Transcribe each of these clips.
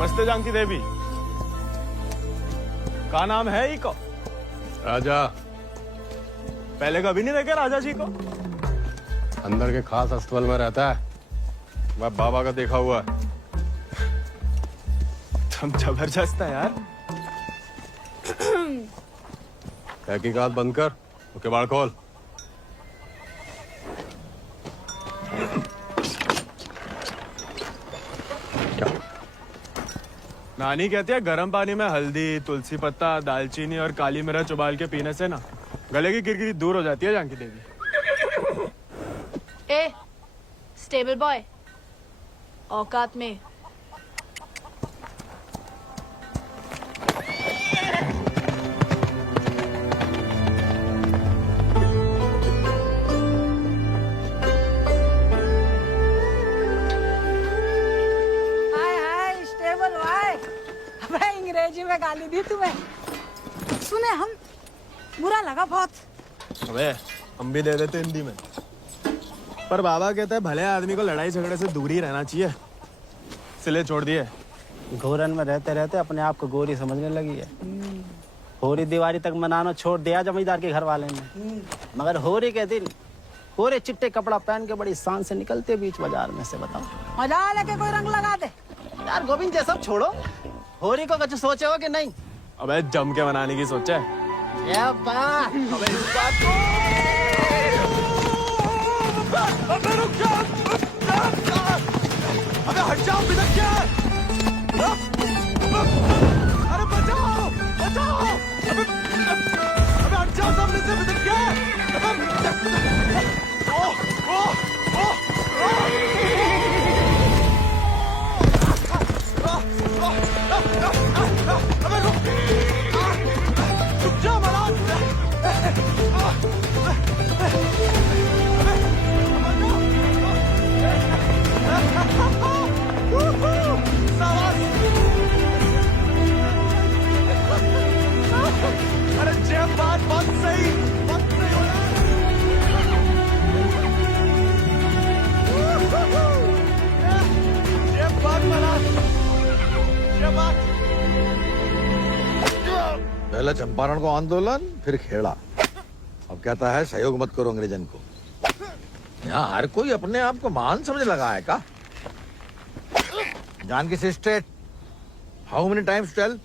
नमस्ते जानकी देवी। का नाम है ई को? राजा। पहले कभी नहीं देखे राजा जी को? अंदर के खास अस्तबल में रहता है। मैं बाबा का देखा हुआ है। तुम जबरदस्त है यार। तहकीकात बंद कर, ओके बाढ़ खोल। नानी कहती है गर्म पानी में हल्दी, तुलसी पत्ता, दालचीनी और काली मिर्च उबाल के पीने से ना गले की किरकिरी दूर हो जाती है जानकी देवी। ए, स्टेबल बॉय, औकात में। अंग्रेजी में गाली दी तुम्हें, सुने हम बुरा लगा बहुत। अबे हम भी दे देते हिंदी में, पर बाबा कहते हैं भले आदमी को लड़ाई झगड़े से दूर ही रहना चाहिए, इसलिए छोड़ दिए। घोरन में रहते रहते अपने आप को गोरी समझने लगी है। होरी दिवाली तक मनाना छोड़ दिया जमींदार के घर वाले ने, मगर होरी के दिन होरे चिट्टे कपड़ा पहन के बड़ी शान से निकलते बीच बाजार में से। बताओ मजा लेके कोई रंग लगा दे यार। गोविंद ये सब छोड़ो, होरी को कुछ सोचे हो कि नहीं? अबे जम के मनाने की सोचा है। क्या बात? अबे इस बात को अबे रुक जाओ, अबे हट जाओ, बिदक क्या है? अरे बचाओ बचाओ, अबे हट जाओ सामने से, बिदक क्या है? ओह ओह ओह अबे रुक जा महाराज। अरे जय बात बहुत सही हो रहा है। जय बात महाराज, जय बात। पहला चंपारण को आंदोलन, फिर खेड़ा। अब कहता है सहयोग मत करो अंग्रेजन को। यहाँ हर कोई अपने आप को महान समझ लगा है का? Janaki sister, how many times tell?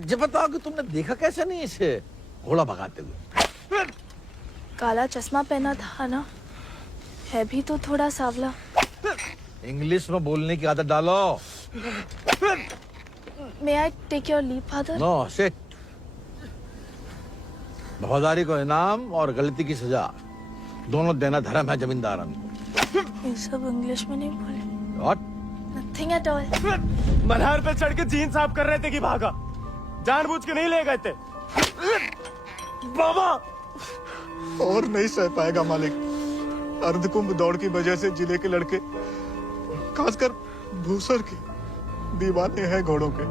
जब बताओ कि तुमने देखा कैसे नहीं इसे घोड़ा भगाते हुए? काला चश्मा पहना था ना, है भी तो थोड़ा सावला। इंग्लिश में बोलने की आदत डालो। May I take your leave, father? No sit. वफादारी को इनाम और गलती की सजा दोनों देना धर्म है जमींदारन को। ये सब इंग्लिश में नहीं बोले। What? Nothing at all. Malhar पे चढ़ के जीन साफ कर रहे थे कि भागा, जानबूझ के नहीं ले गए थे। बाबा और नहीं सह पाएगा मालिक। अर्धकुंभ दौड़ की वजह से जिले के लड़के, खासकर भूसर के, दीवाने हैं घोड़ों के।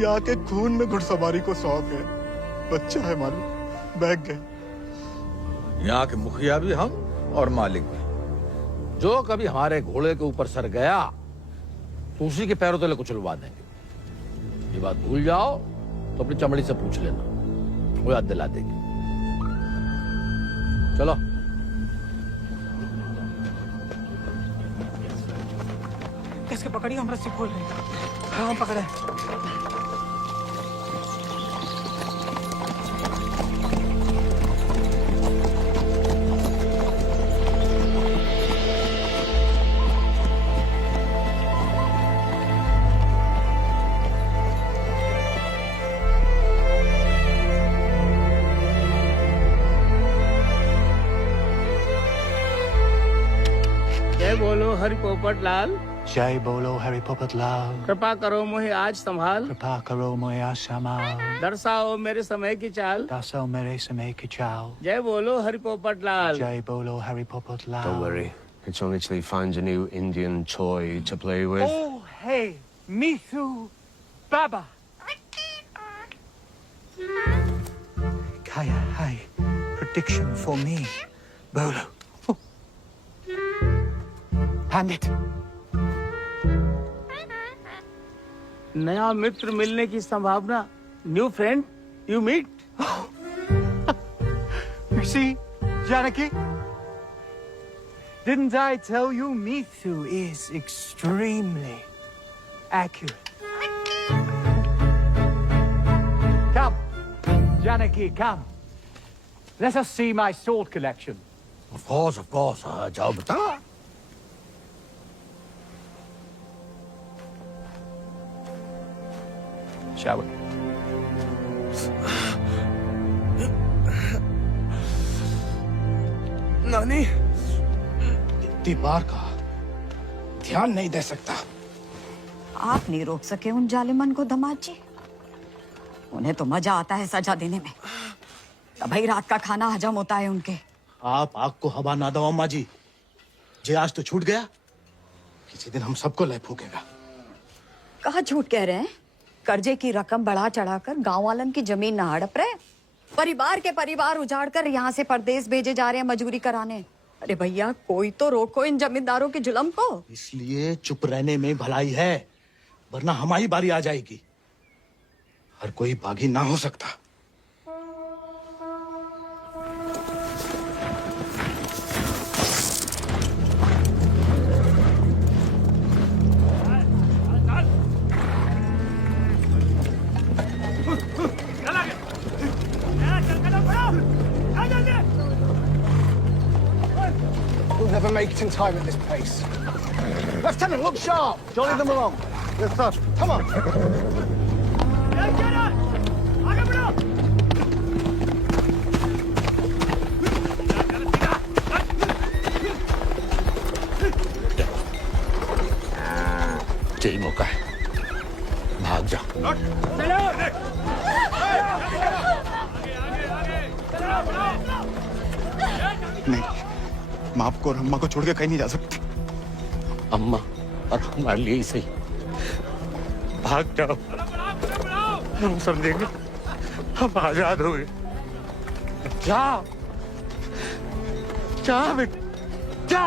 यहाँ के खून में घुड़सवारी को शौक है। बच्चा है मालिक, बहक गए। यहाँ के मुखिया भी हम और मालिक भी। जो कभी हमारे घोड़े के ऊपर सर गया तो उसी के पैरों तले कुचलवा देंगे। ये बात भूल जाओ तो अपनी चमड़ी से पूछ लेना, वो याद दिला देगी। चलो कैसे पकड़ी, हम रस्सी खोल रहे हैं। हाँ पकड़े। जय बोलो हरि पोपट लाल। जय बोलो हरि पोपट लाल। कृपा करो मुझे आज संभाल, कृपा करो मुझे आज संभाल। दर्शाओ मेरे समय की चाल, दर्शाओ मेरे समय की चाल। जय बोलो हरि पोपट लाल। जय बोलो Hari Popat Lal. Don't worry, it's only till he finds a new Indian toy to play with. Oh hey, Mithu Baba. Kaya, hi. Prediction for me. Bolo. Hand it. नया मित्र मिलने की संभावना। New friend you meet. You see, Janaki? Didn't I tell you Mithu is extremely accurate? Come, Janaki, come. Let us see my sword collection. Of course, जाओ बेटा। Shall we? नानी इतनी बार कहा, ध्यान नहीं दे सकता। आप नहीं रोक सके उन जालिमन को दामाद जी। उन्हें तो मजा आता है सजा देने में। तभी रात का खाना हजम होता है उनके। आप आग को हवा ना दो अम्मा जी। जे आज तो छूट गया, किसी दिन हम सबको लय फूकेगा। कहाँ झूठ कह रहे हैं? कर्जे की रकम बढ़ा चढ़ाकर गांव वालन की जमीन न हड़प रहे। परिवार के परिवार उजाड़कर यहाँ से परदेश भेजे जा रहे हैं मजूरी कराने। अरे भैया, कोई तो रोको इन जमींदारों के जुल्म को। इसलिए चुप रहने में भलाई है, वरना हमारी बारी आ जाएगी। हर कोई बागी ना हो सकता। We'll never make it in time at this pace. Lieutenant, look sharp. Jolly them along. Yes, sir. Come on. यही मौका है, भाग जा। नहीं, मैं आपको और अम्मा को छोड़ के कहीं नहीं जा सकती। अम्मा और हमारे लिए ही सही, भाग जाओ। हम समझेंगे, हम आजाद हो गए। जा जा बेटा, जा।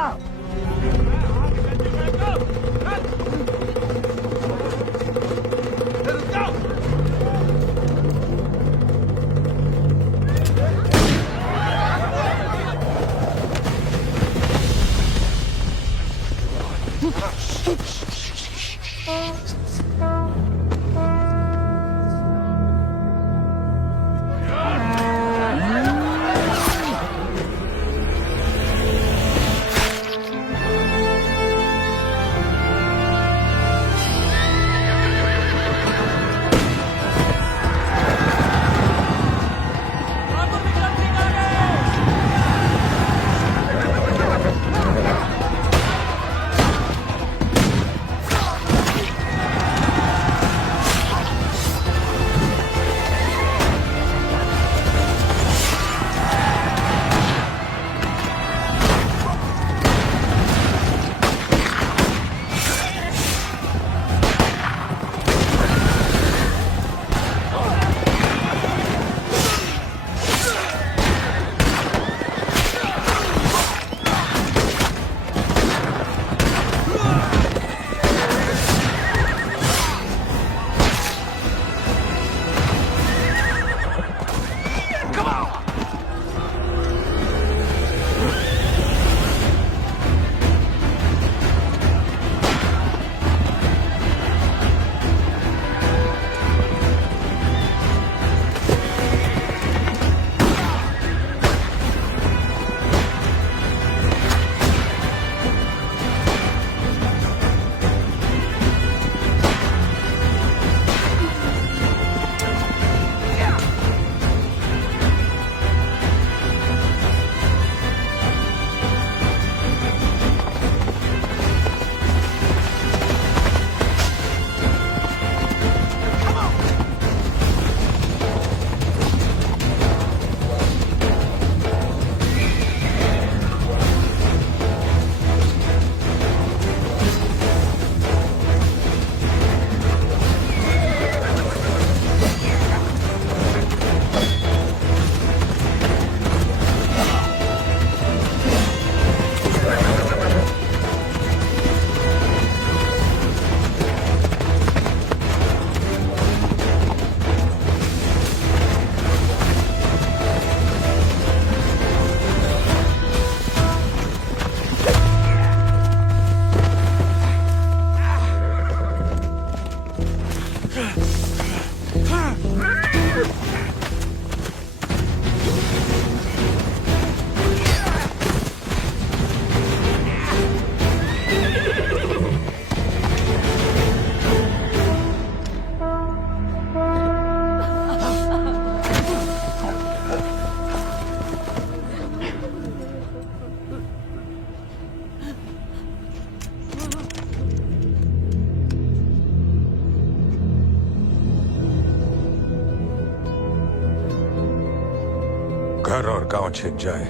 गांव छिप जाए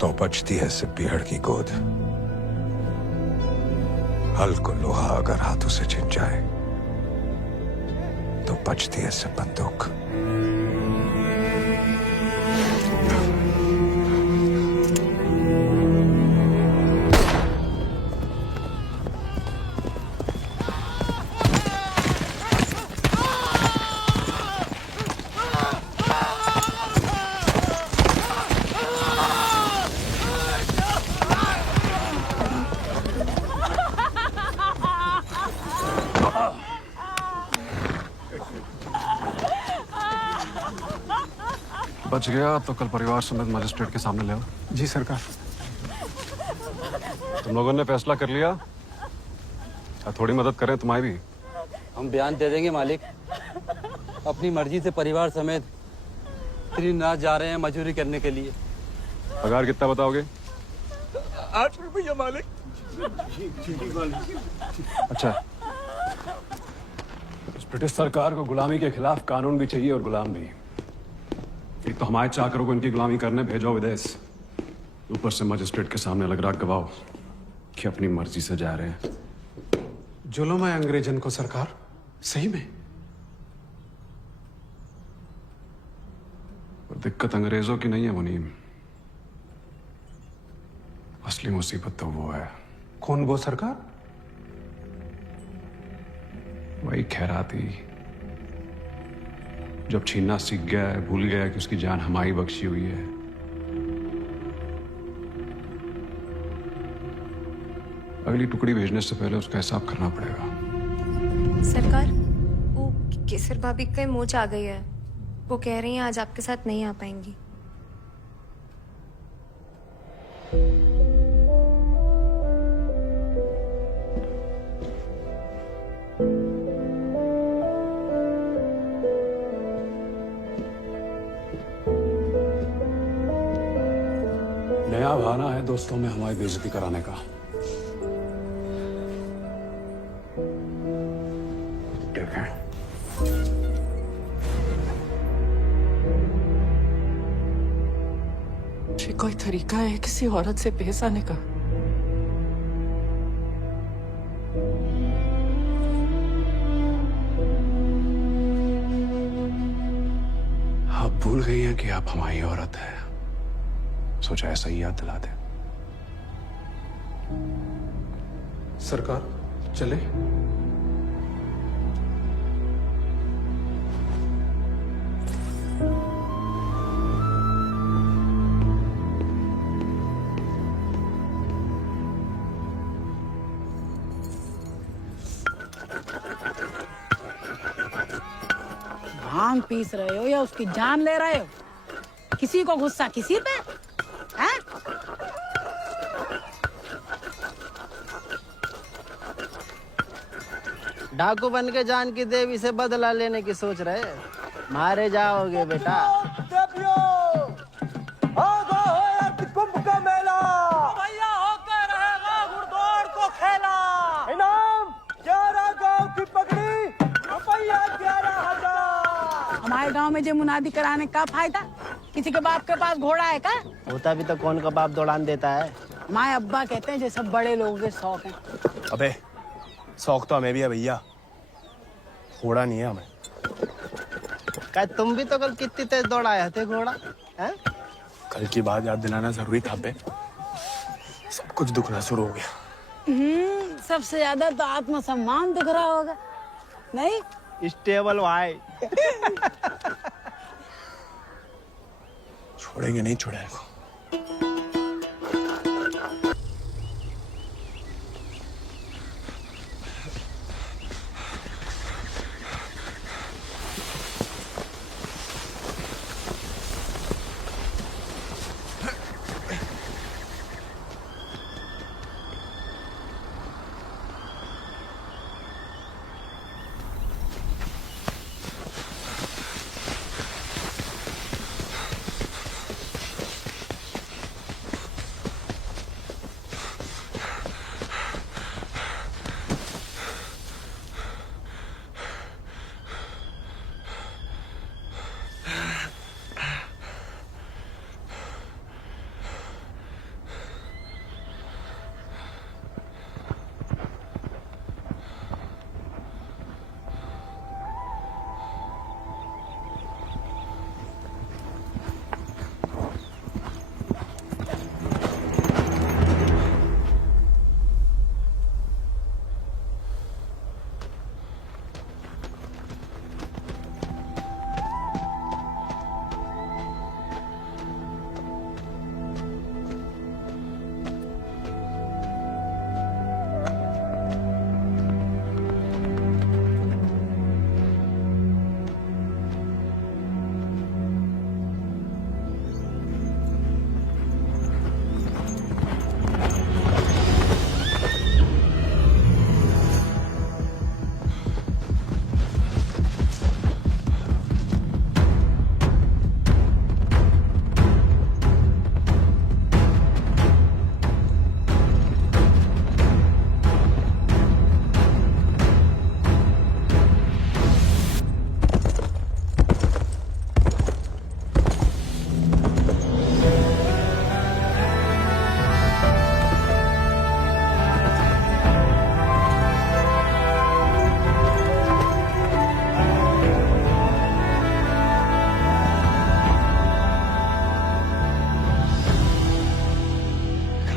तो बचती है सिर्फ पीहड़ की गोद। हल को लोहा अगर हाथों से छिन जाए तो बचती है सिर्फ बंदूक। बच गया तो कल परिवार समेत मजिस्ट्रेट के सामने ले आओ। जी सरकार। तुम लोगों ने फैसला कर लिया, थोड़ी मदद करें तुम्हारी भी। हम बयान दे देंगे मालिक। अपनी मर्जी से परिवार समेत त्रिनाथ जा रहे हैं मजदूरी करने के लिए। पगार कितना बताओगे? 8 रुपया मालिक। अच्छा, इस ब्रिटिश सरकार को गुलामी के खिलाफ कानून भी चाहिए और गुलाम भी। एक तो हमारे चाकरों को इनकी गुलामी करने भेजो विदेश, ऊपर से मजिस्ट्रेट के सामने लग रहा गवाह कि अपनी मर्जी से जा रहे हैं। जुल्म है अंग्रेजन को सरकार, सही में। और दिक्कत अंग्रेजों की नहीं है मुनीम, असली मुसीबत तो वो है। कौन वो सरकार? वही खैराती, जब छीनना सीख गया है, भूल गया है कि उसकी जान हमारी बख्शी हुई है। अगली टुकड़ी भेजने से पहले उसका हिसाब करना पड़ेगा। सरकार, वो केसर भाभी का मोच आ गई है। वो कह रही हैं आज आपके साथ नहीं आ पाएंगी। नया बहाना है दोस्तों में हमारी बेइज्जती कराने का। ठीक है, ये कोई तरीका है किसी औरत से पेश आने का? आप भूल गई हैं कि आप हमारी औरत है। सोचा ऐसा ही याद दिला दे। सरकार चले? भांग पीस रहे हो या उसकी जान ले रहे हो? किसी को गुस्सा किसी पे है? डाकू बन के जान की देवी से बदला लेने की सोच रहे, मारे जाओगे बेटा। कुंभ का मेला भैया होकर रहेगा घुड़दौड़ को खेला। इनाम 11 गांव की पगड़ी, रुपया 11,000। हमारे गांव में जो मुनादी कराने का फायदा? किसी के बाप के पास घोड़ा है का? होता भी तो कौन का बाप दौड़ान देता है। हमारे अब्बा कहते हैं जो सब बड़े लोगों के शौक हैं। अबे शौक तो हमें भी है भैया, घोड़ा नहीं है हमें। क्या तुम भी तो कल कितनी तेज दौड़ाए थे घोड़ा? हैं? कल की बात याद दिलाना जरूरी था बे। सब कुछ दुखना शुरू हो गया। सबसे ज्यादा तो आत्मसम्मान दिख रहा होगा, नहीं? स्टेबल भाई। छोड़ेंगे नहीं छोड़ेगा।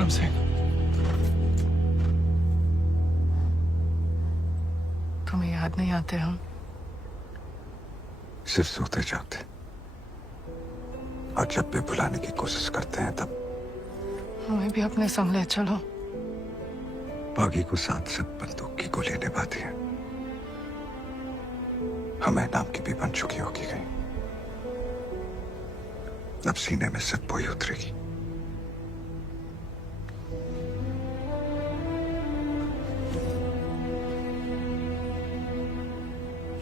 धर्म सिंह, तुम्हें याद नहीं आते हम? सिर्फ सोते जागते, और जब भी बुलाने की कोशिश करते हैं तब हमें भी अपने संग ले चलो। बागी को साथ साथ बंदूक की गोली निभाती है, हमें नाम की भी बन चुकी होगी कहीं। अब सीने में सिर्फ वही उतरेगी।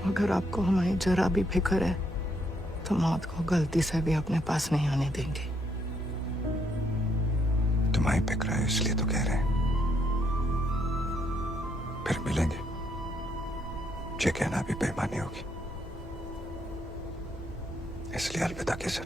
अगर आपको हमारी जरा भी फिक्र है तो मौत को गलती से भी अपने पास नहीं आने देंगे। तुम्हारी फिक्र है इसलिए तो कह रहे हैं। फिर मिलेंगे, ये कहना भी बेईमानी होगी, इसलिए अलविदा केसर।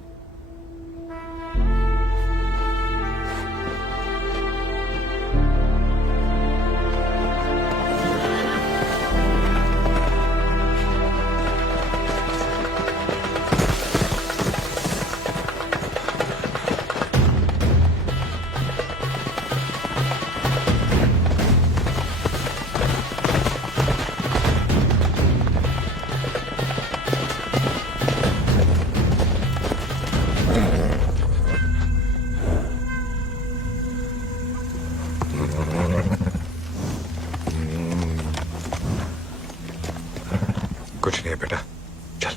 कुछ नहीं है बेटा, चल।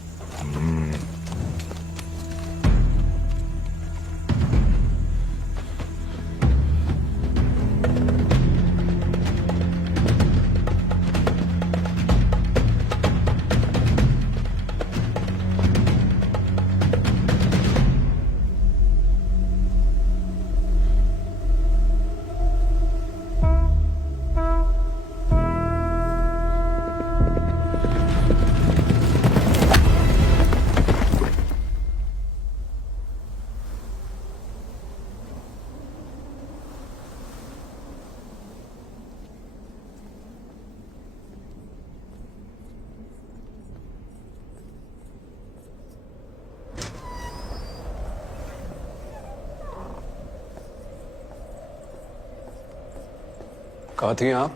कहाँ थी आप?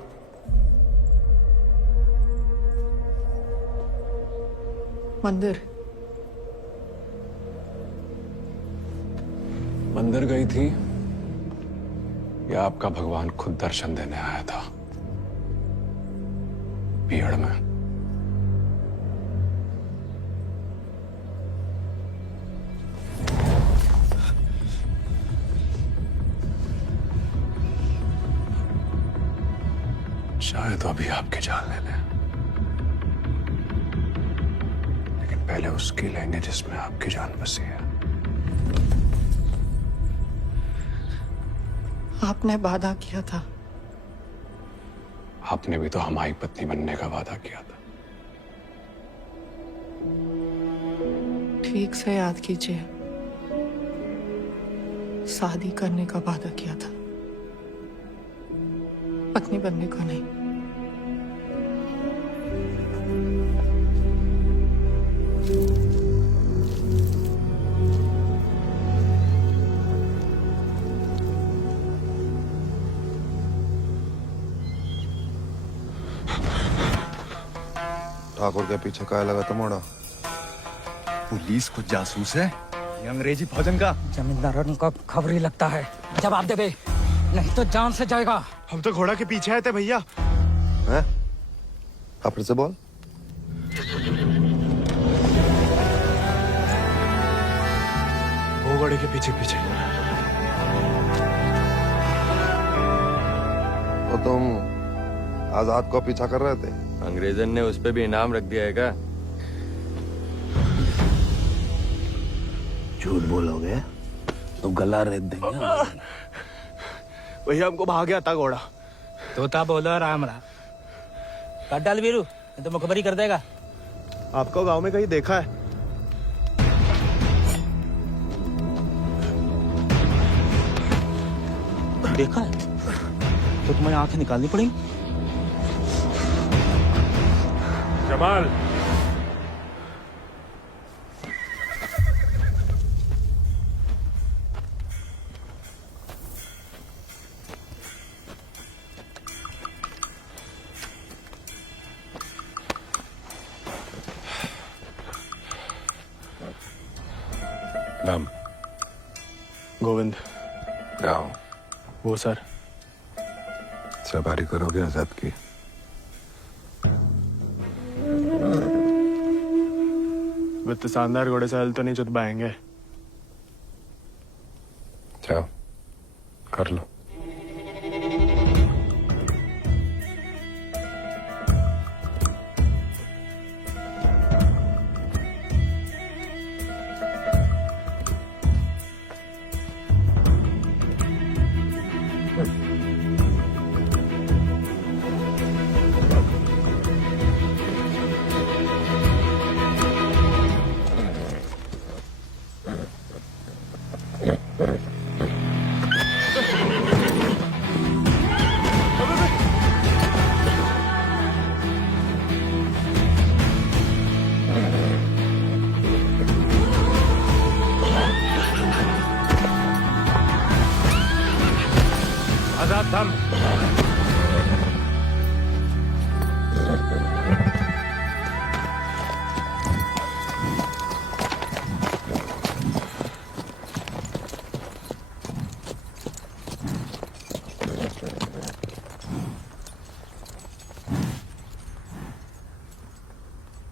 मंदिर। मंदिर गई थी या आपका भगवान खुद दर्शन देने आया था भीड़ में? शायद अभी आपकी जान ले लें, लेकिन पहले उसकी लेंगे जिसमें आपकी जान बसी है। आपने वादा किया था। आपने भी तो हमारी पत्नी बनने का वादा किया था। ठीक से याद कीजिए, शादी करने का वादा किया था, पत्नी बनने का नहीं। ठाकुर के पीछे काय लगा था मोड़ा? पुलिस को जासूस है ये अंग्रेजी फौजन का। जमींदारों का खबरी लगता है, जवाब दे बे, नहीं तो जान से जाएगा। हम तो घोड़ा के पीछे आए थे भैया। हैं? आप फिर से बोल। वो घोड़े के पीछे पीछे। तो तुम आजाद को पीछा कर रहे थे? अंग्रेजन ने उस पे भी इनाम रख दिया है क्या? झूठ बोलोगे तो गला रेत देंगे। भैया हमको भाग गया था घोड़ा। तोता बोलो राम राम। काट डाल वीरू, नहीं तो मुखबरी कर देगा। आपको गांव में कहीं देखा है? देखा है तो तुम्हें आंखें निकालनी पड़ेंगी। जमाल, नाम? गोविंद। गाँव? वो सर। सवारी करोगे आजाद की? वित्त शानदार घोड़े से हल तो नहीं चुतवाएंगे। जाओ कर लो। आजाद थम।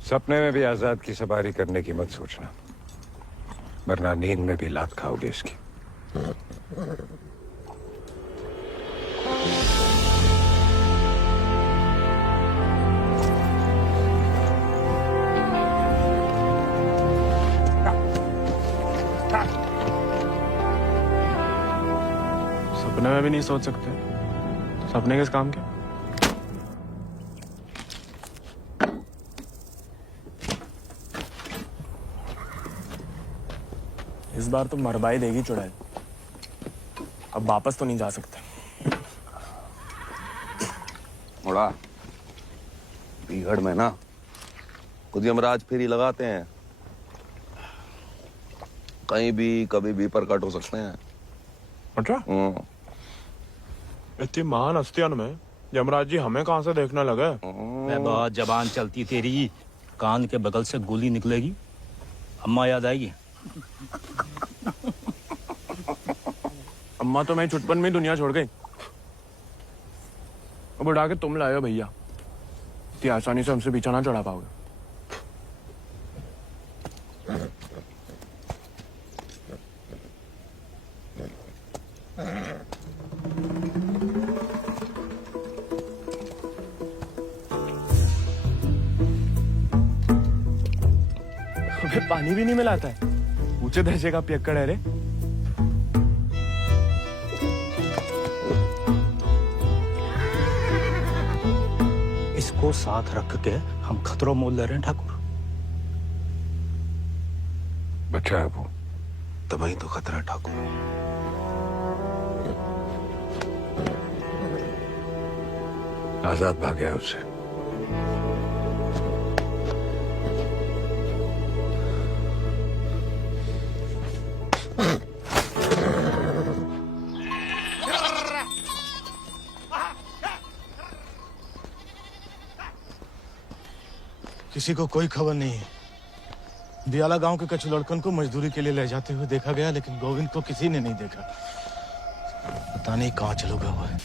सपने में भी आजाद की सवारी करने की मत सोचना, वरना नींद में भी लात खाओगे इसकी। सपने में भी नहीं सोच सकते, सपने किस काम के? इस बार तो मरवाई देगी चुड़ैल, अब वापस तो नहीं जा सकते। मुड़ा बीघड़ में ना खुद यमराज फेरी लगाते हैं, कहीं भी कभी भी प्रकट हो सकते हैं। अच्छा? इतनी महान हस्तियों में यमराज जी हमें कहां से देखने लगे? मैं बहुत जबान चलती तेरी, कान के बगल से गोली निकलेगी, अम्मा याद आएगी। अम्मा तो मैं छुटपन में दुनिया छोड़ गई, अब उड़ा के तुम लाए हो भैया, इतनी आसानी से हमसे पीछा ना चढ़ा पाओगे। हमें पानी भी नहीं मिलाता है, ऊंचे दर्जे का पियक्कड़ है रे। इसको साथ रख के हम खतरों मोल ले रहे हैं ठाकुर। बच्चा है वो, तभी तो खतरा है ठाकुर। आजाद भाग गया उससे। किसी को कोई खबर नहीं है। दियाला गांव के कच्छ लड़कन को मजदूरी के लिए ले जाते हुए देखा गया, लेकिन गोविंद को किसी ने नहीं देखा। पता नहीं कहां चलो गया हुआ है।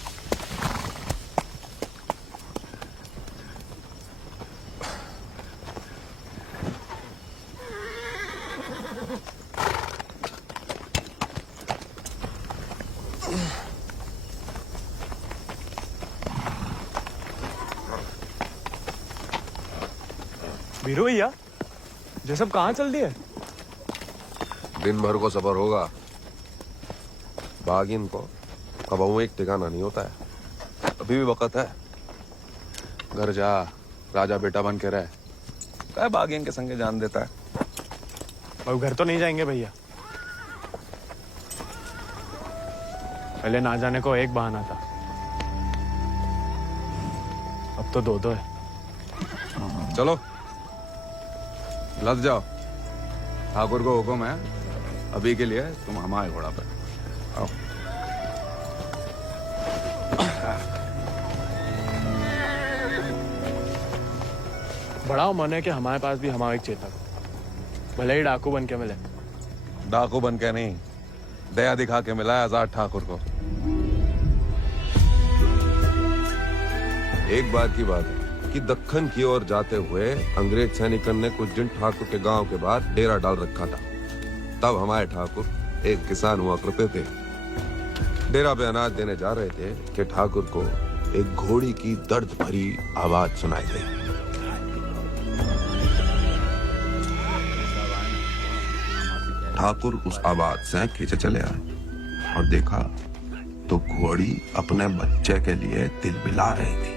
वीरू भैया, ये सब कहाँ चल दिए? दिन भर को सफर होगा, बागिन को कबहू एक ठिकाना नहीं होता है। अभी भी वक्त है, घर जा, राजा बेटा बन के रह। क्या बागिन के संगे जान देता है? अब घर तो नहीं जाएंगे भैया, पहले ना जाने को एक बहाना था, अब तो दो है। चलो लद जाओ, ठाकुर को हुक्म है, अभी के लिए तुम हमारे घोड़ा पे आओ। बड़ा मन है कि हमारे पास भी हमारा एक चेतक, भले ही डाकू बन के मिले, डाकू बन के नहीं, दया दिखा के मिला है आजाद ठाकुर को। एक बार की बात है कि दक्कन की ओर जाते हुए अंग्रेज सैनिकों ने कुछ दिन ठाकुर के गांव के बाद डेरा डाल रखा था। तब हमारे ठाकुर एक किसान हुआ करते थे। डेरा पे अनाज देने जा रहे थे कि ठाकुर को एक घोड़ी की दर्द भरी आवाज सुनाई दी। ठाकुर उस आवाज से खींचे चले आए और देखा तो घोड़ी अपने बच्चे के लिए तिलबिला रही थी।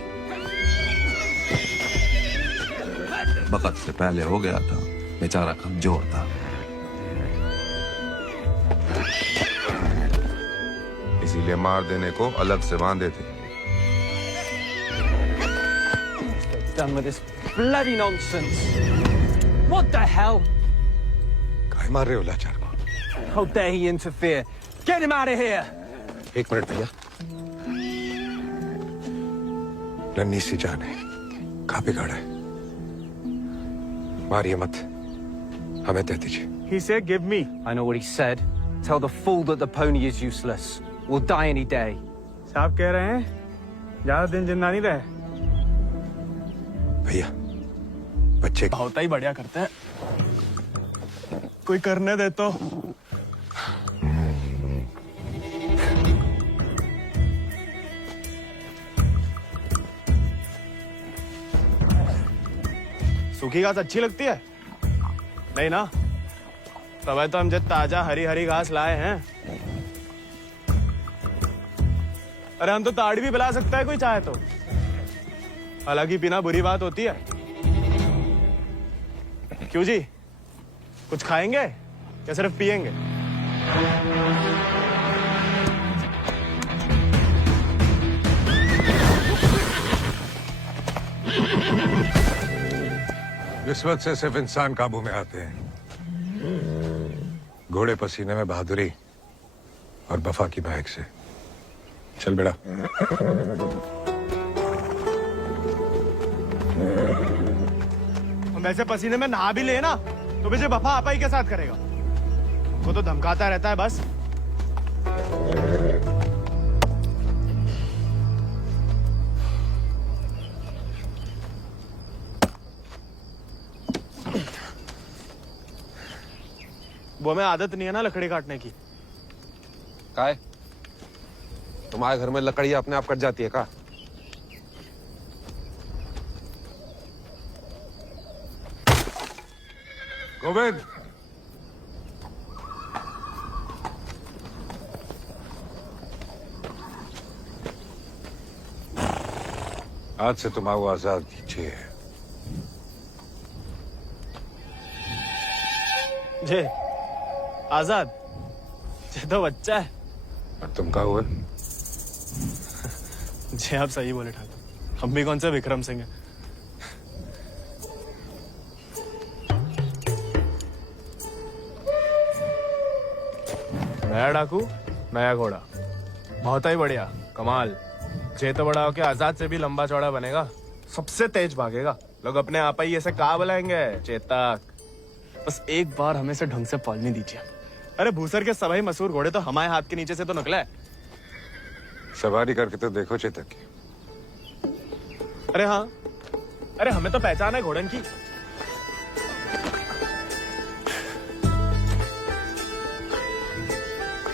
वक्त से पहले हो गया था, बेचारा कमजोर था। इसीलिए मार देने को अलग से बांधे थे। Done with this bloody nonsense. What the hell? काय मार रहे हो लाचार को? How dare he interfere? Get him out of here! एक मिनट भैया। नन्ही सी जान है, कहाँ बिगाड़ा है? मारिए मत, हमें दे दीजिए। He said, "Give me." I know what he said. Tell the fool that the pony is useless. We'll die any day. साहब कह रहे हैं ज्यादा दिन जिंदा नहीं रहे। भैया, बच्चे बहुत ही बढ़िया करते हैं। कोई करने दे तो। सूखी घास अच्छी लगती है? नहीं ना? तब तो हम जब ताजा हरी हरी घास लाए हैं। अरे हम तो ताड़ी भी पिला सकता है कोई चाहे तो। हालांकि पीना बुरी बात होती है। क्यों जी? कुछ खाएंगे या सिर्फ पिएंगे? रिश्वत से सिर्फ इंसान काबू में आते हैं। घोड़े पसीने में बहादुरी और वफा की महक से। चल बेटा। हम ऐसे पसीने में नहा भी ले ना तो मुझे वफा आपा ही के साथ करेगा। वो तो धमकाता रहता है बस। वो हमें आदत नहीं है ना लकड़ी काटने की। काय? तुम्हारे घर में लकड़ी अपने आप कट जाती है का? गोविंद, आज से तुम आओ आजाद कीजिए। जे आजाद, जे तो बच्चा है। और तुम कहा हुआ? जी आप सही बोले ठाकुर। हम भी कौन से विक्रम सिंह हैं। नया डाकू, नया घोड़ा, बहुत ही बढ़िया, कमाल। जे तो बड़ा होके आजाद से भी लंबा चौड़ा बनेगा, सबसे तेज भागेगा। लोग अपने आप ही ऐसे कहा बुलाएंगे, चेतक। बस एक बार हमें से ढंग से पालने दीजिए। अरे भूसर के सभी मशहूर घोड़े तो हमारे हाथ के नीचे से तो निकला है। सवारी करके तो देखो चेतक की। अरे हाँ, अरे हमें तो पहचान है घोड़न की।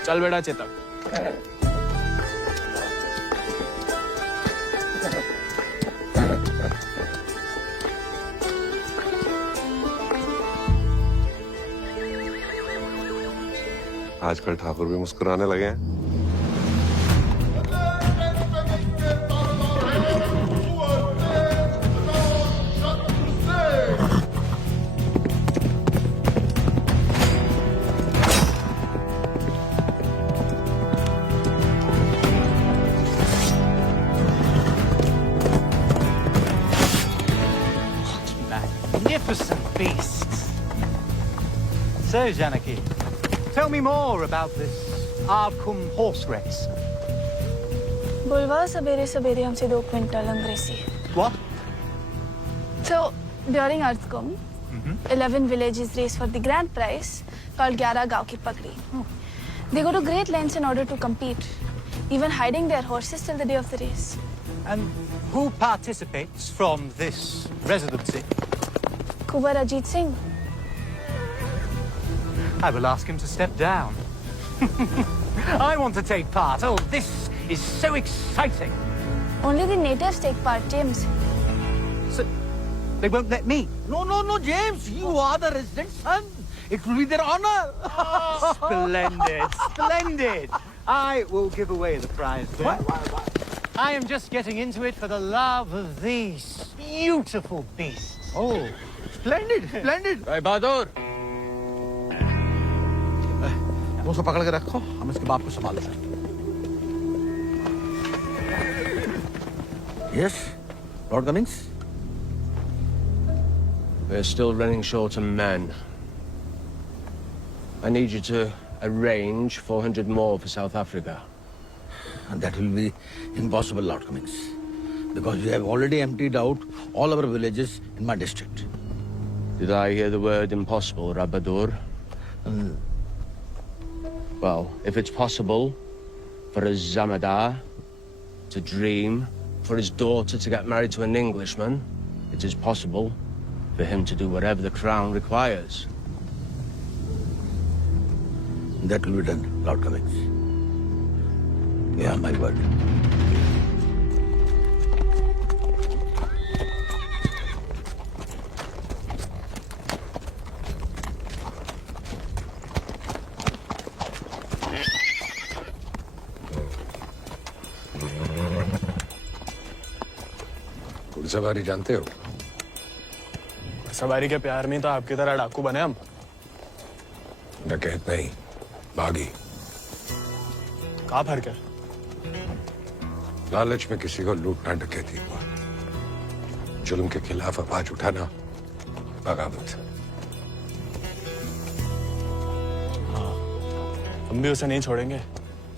चल बेटा चेतक। आजकल ठाकुर भी मुस्कुराने लगे हैं। Magnificent beasts. So, Janaki, tell me more about this Ardcumbe horse race. बुलवा सवेरे सवेरे हमसे 2 क्विंटल अंग्रेजी। What? So during Ardcumbe, 11 villages race for the grand prize called 11 Gaon Ki Pagdi. They go to great lengths in order to compete, even hiding their horses till the day of the race. And who participates from this residency? Kubar Ajit Singh. I will ask him to step down. I want to take part. Oh, this is so exciting. Only the natives take part, James. So, they won't let me? No, James. You are the resident son. It will be their honor. Splendid, splendid. I will give away the prize then. Why? I am just getting into it for the love of these beautiful beasts. Oh, splendid. भाई बहादुर वो उसको पकड़ के रखो, हम इसके बाप को संभाल लेंगे। Yes, Lord Cummings. We're still running short on men. I need you to arrange 400 more for South Africa. And that will be impossible, Lord Cummings, because we have already emptied out all our villages in my district. Did I hear the word impossible, Rabadur? Well, if it's possible for a Zamadar to dream, for his daughter to get married to an Englishman, it is possible for him to do whatever the crown requires. That will be done, Lord Cummings. Yeah, my word. घुड़सवारी जानते हो? सवारी के प्यार में तो आपकी तरह डाकू बने हम। डकैत नहीं, बागी। कहाँ फर्क है? लालच में किसी को लूटना डकैती हुआ, जुल्म के खिलाफ आवाज उठाना बगावत। हाँ, हम भी उसे नहीं छोड़ेंगे,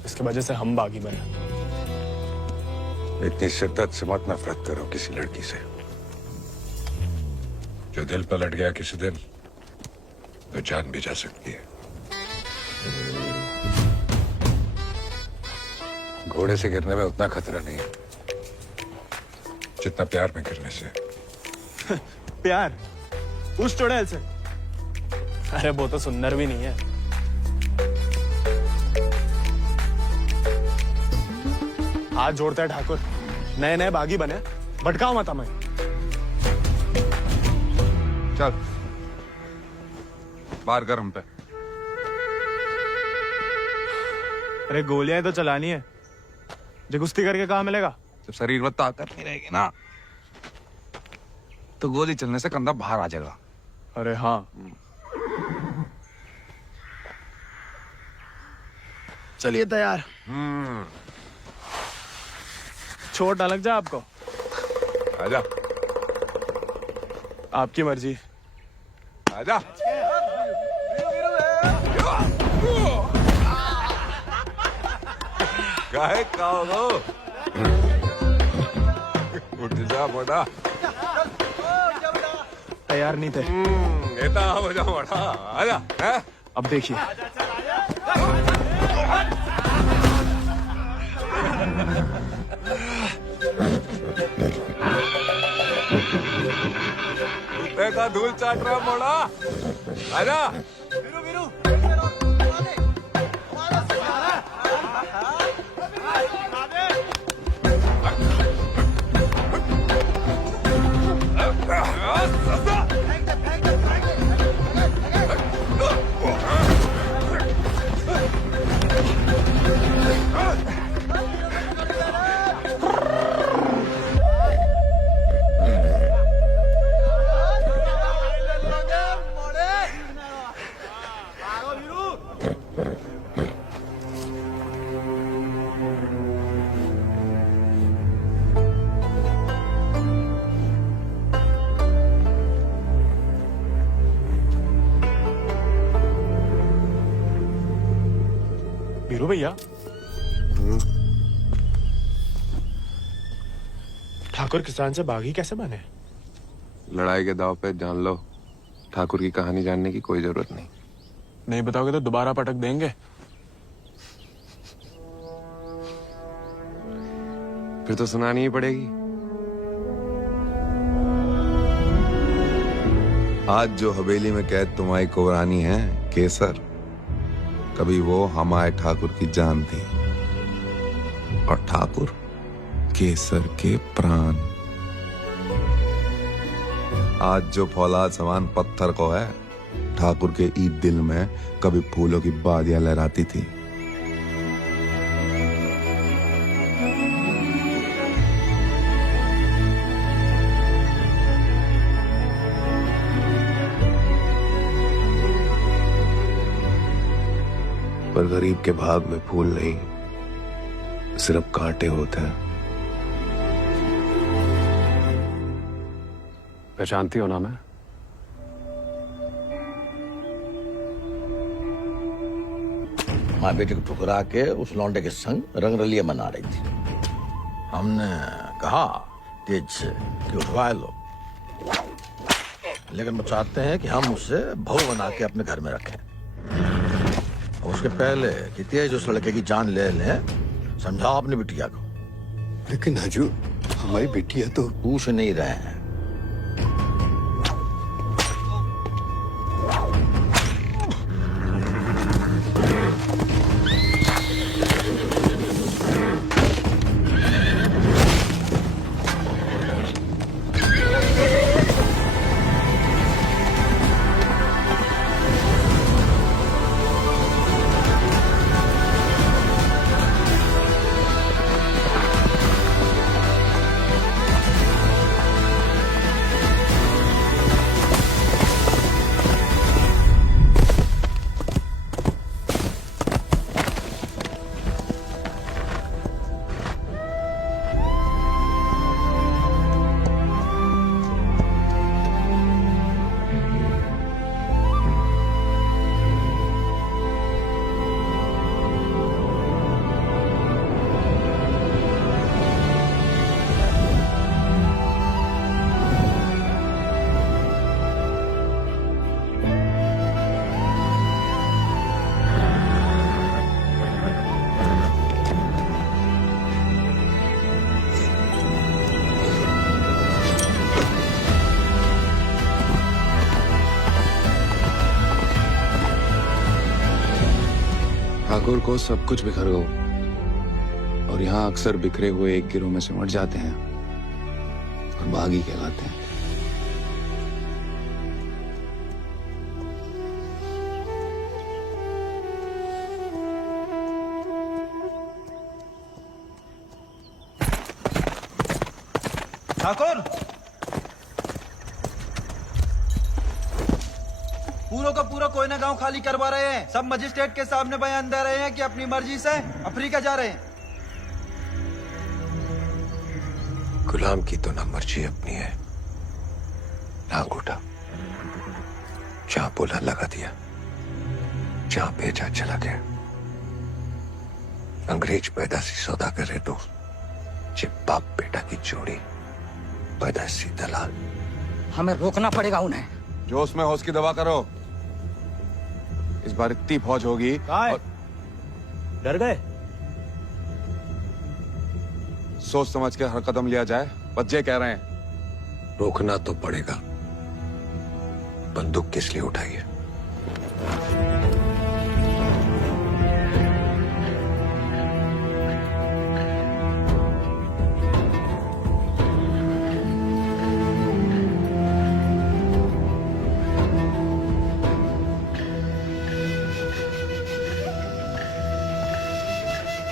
इसके वजह से हम बागी बने। इतनी शिद्दत से मत नफरत करो किसी लड़की से। जो दिल पलट गया किसी दिन, तो जान भी जा सकती है। घोड़े से गिरने में उतना खतरा नहीं है जितना प्यार में गिरने से। प्यार? उस चुड़ैल से? अरे वो तो सुंदर भी नहीं है। हाथ जोड़ते हैं ठाकुर, नए नए बागी बने, भटकाओ मत हमें। चल बाहर कर हम पे। अरे गोलियां तो चलानी है, जो कुश्ती करके कहाँ मिलेगा? जब शरीर में ताकत नहीं रहेगी ना, तो गोली चलने से कंधा बाहर आ जाएगा। अरे हाँ, चलिए तैयार। चोट ना लग जाए आपको। आजा। आपकी मर्जी। आजा। काहे खाओ? उठ जा बड़ा। तैयार नहीं थे। इतना हो जा बड़ा। आजा। हैं? अब देखिए। देखा धूल चाट रहा मोड़ा। आजा। वीरू भैया, ठाकुर किसान से बागी कैसे बने? लड़ाई के दाव पे जान लो ठाकुर की कहानी जानने की कोई जरूरत नहीं। नहीं बताओगे तो दोबारा पटक देंगे। फिर तो सुनानी ही पड़ेगी। आज जो हवेली में कैद तुम्हारी कोबरानी है केसर, कभी वो हमारे ठाकुर की जान थी और ठाकुर केसर के प्राण। आज जो फौलाद समान पत्थर को है, ठाकुर के ईद दिल में कभी फूलों की बादियां लहराती थी। पर गरीब के भाग में फूल नहीं, सिर्फ कांटे होते हैं। पहचानती हो ना मैं? माँ बेटे को ठुकरा के उस लौंडे के संग रंगरलिया मना रही थी। हमने कहा तेज से कि उठवा लो, लेकिन वो चाहते हैं कि हम उसे बहू बना के अपने घर में रखें। उसके पहले कि तेज उस लड़के की जान ले लें, समझाओ अपनी बिटिया को। लेकिन हजूर, हमारी बिटिया तो पूछ नहीं रहे हैं। ठाकुर को सब कुछ बिखर गो और यहाँ अक्सर बिखरे हुए एक गिरोह में सिमट जाते हैं और बागी कहलाते हैं। ठाकुर, पूरा का पूरा कोयना गांव खाली करवा रहे हैं। सब मजिस्ट्रेट के सामने बयान दे रहे हैं कि अपनी मर्जी से अफ्रीका जा रहे हैं। गुलाम की तो ना मर्जी अपनी है ना अंगूठा। जहां बोला लगा दिया, जहां भेजा चला गया। अंग्रेज पैदाशी सौदा कर रहे तो बाप बेटा की जोड़ी पैदाशी दलाल। हमें रोकना पड़ेगा उन्हें। जोश में होश की दवा करो। इस बार इतनी फौज होगी। और... डर गए? सोच समझ के हर कदम लिया जाए। बच्चे कह रहे हैं। रोकना तो पड़ेगा। बंदूक किस लिए उठाई है?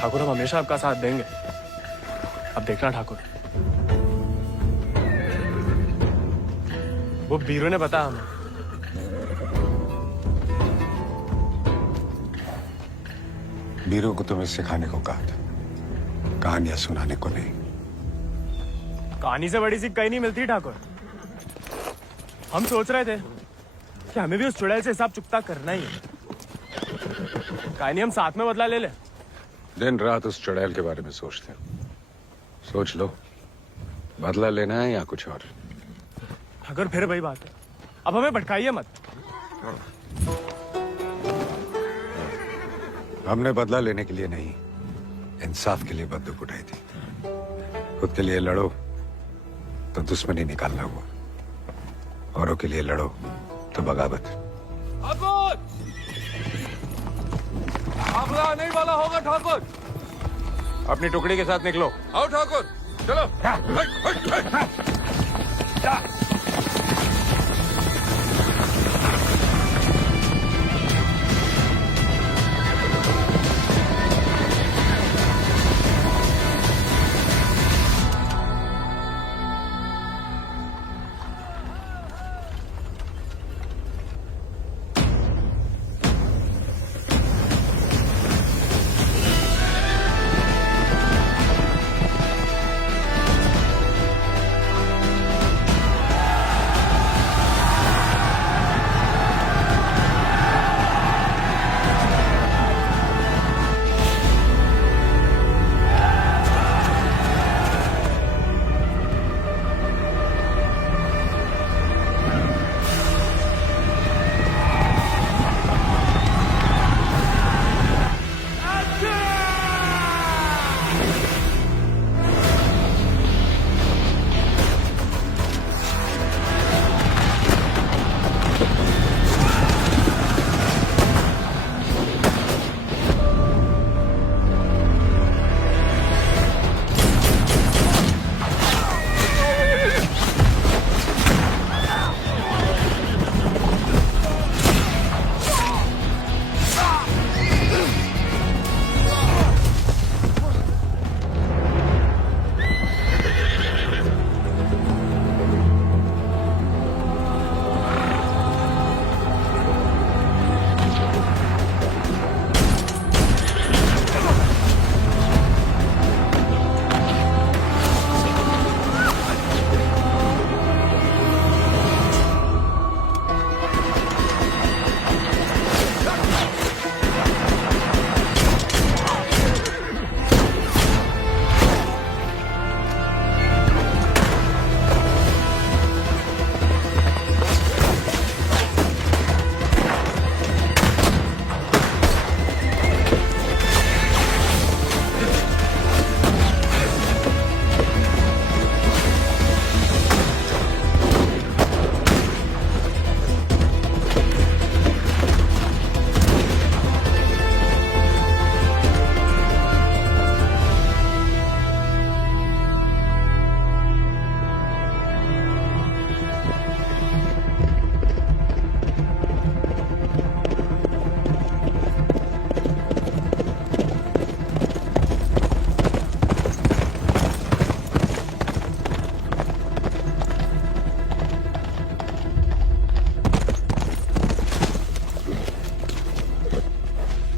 ठाकुर, हम हमेशा आपका साथ देंगे। अब देखना ठाकुर, वो बीरू ने बताया हमें। बीरू को तुम्हें सिखाने को कहा था, कहानियां सुनाने को नहीं। कहानी से बड़ी सी कहीं नहीं मिलती ठाकुर। हम सोच रहे थे कि हमें भी उस चुड़ैल से हिसाब चुकता करना ही है। कहानी हम साथ में बदला ले ले। दिन रात उस चुड़ैल के बारे में सोचते हैं। सोच लो, बदला लेना है या कुछ और। अगर फिर वही बात है, अब हमें भटकाइए मत। हमने बदला लेने के लिए नहीं, इंसाफ के लिए बंदूक उठाई थी। खुद के लिए लड़ो तो दुश्मनी निकालना हुआ, औरों के लिए लड़ो तो बगावत। आपका आने वाला होगा ठाकुर। अपनी टुकड़ी के साथ निकलो। आओ ठाकुर, चलो।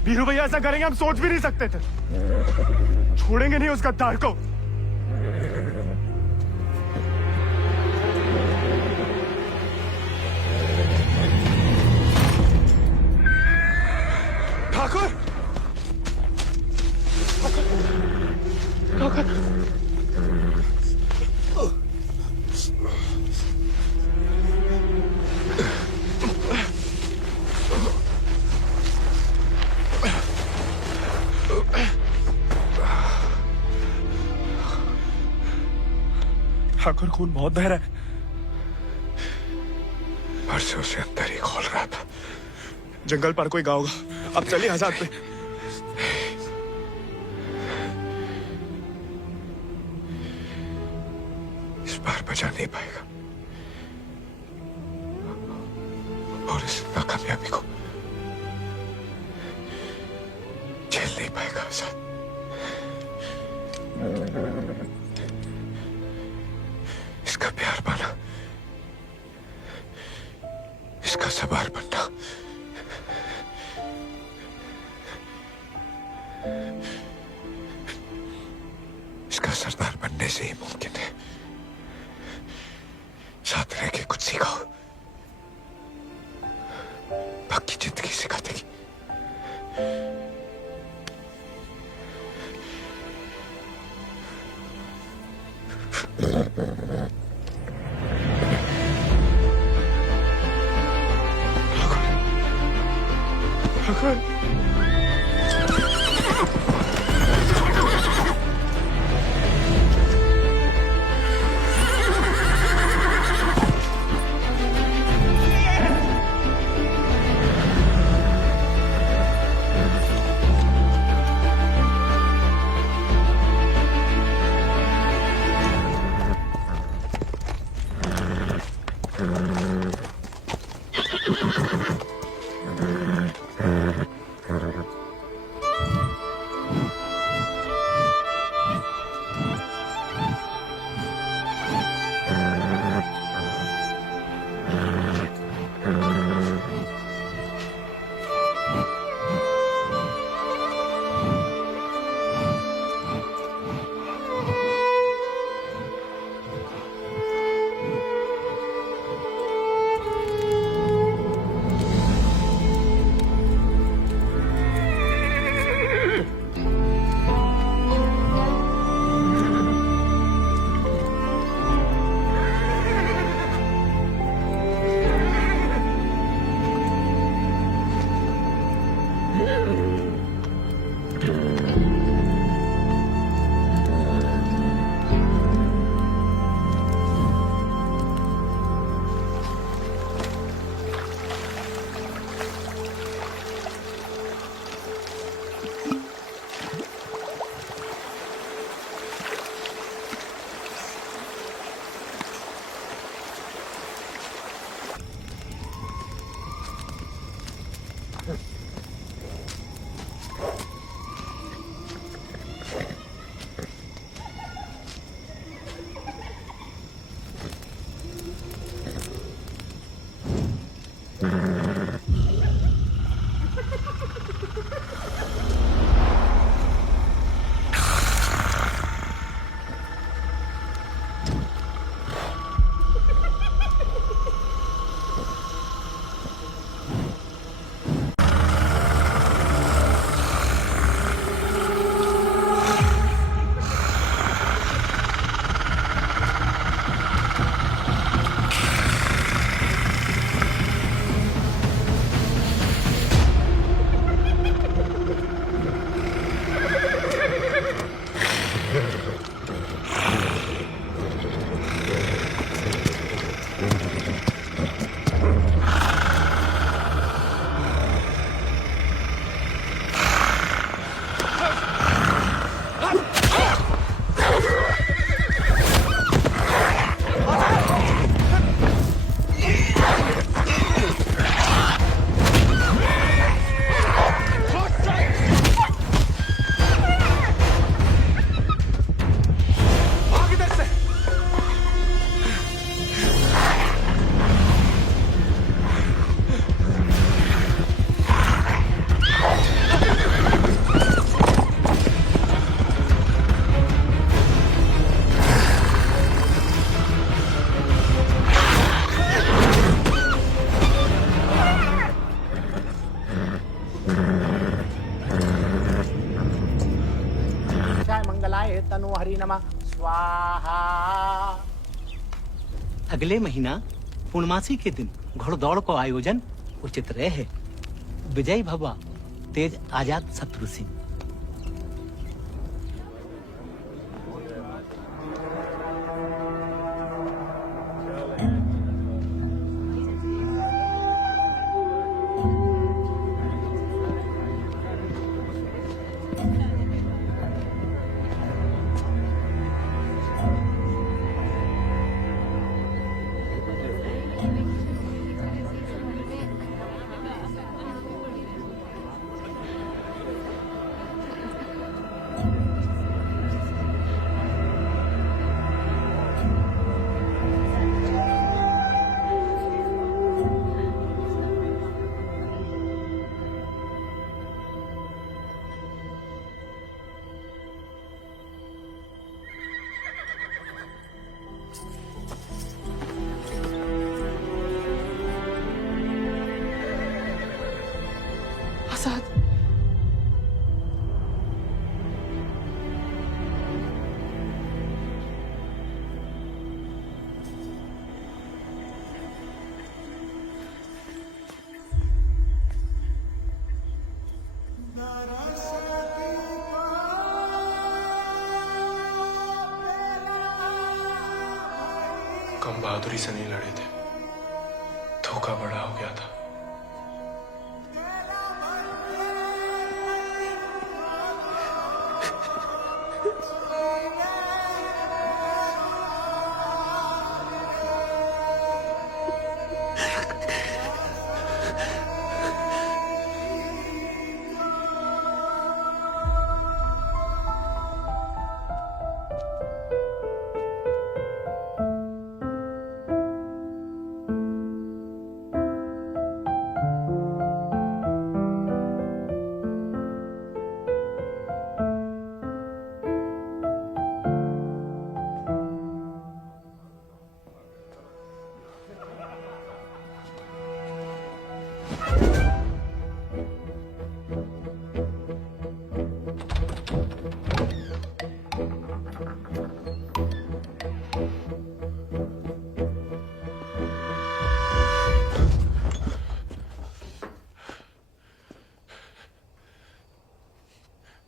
वीरू भैया ऐसा करेंगे हम सोच भी नहीं सकते थे। छोड़ेंगे नहीं उस गद्दार को। ठाकुर, ठाकुर, ठाकुर खून बहुत बह रहा है। परसों से अंदर ही खोल रहा था। जंगल पर कोई गाँव होगा। अब चलिए आजाद पे। इस बार बचा नहीं पाएगा और इस नाकामयाबी को झेल नहीं पाएगा आजाद। इसका प्यार पाना, इसका सवार बनना, इसका सरदार बनने से ही मुमकिन है। साथ रह के कुछ सिखाओ, बाकी जिंदगी सिखा देगी। तनु हरि नमः स्वाहा। अगले महीना पूर्णमासी के दिन घोड़दौड़ को आयोजन उचित रहे। विजय भवा तेज आजाद शत्रु सिंह। कम बहादुरी से नहीं लड़े थे, धोखा बड़ा हो गया था।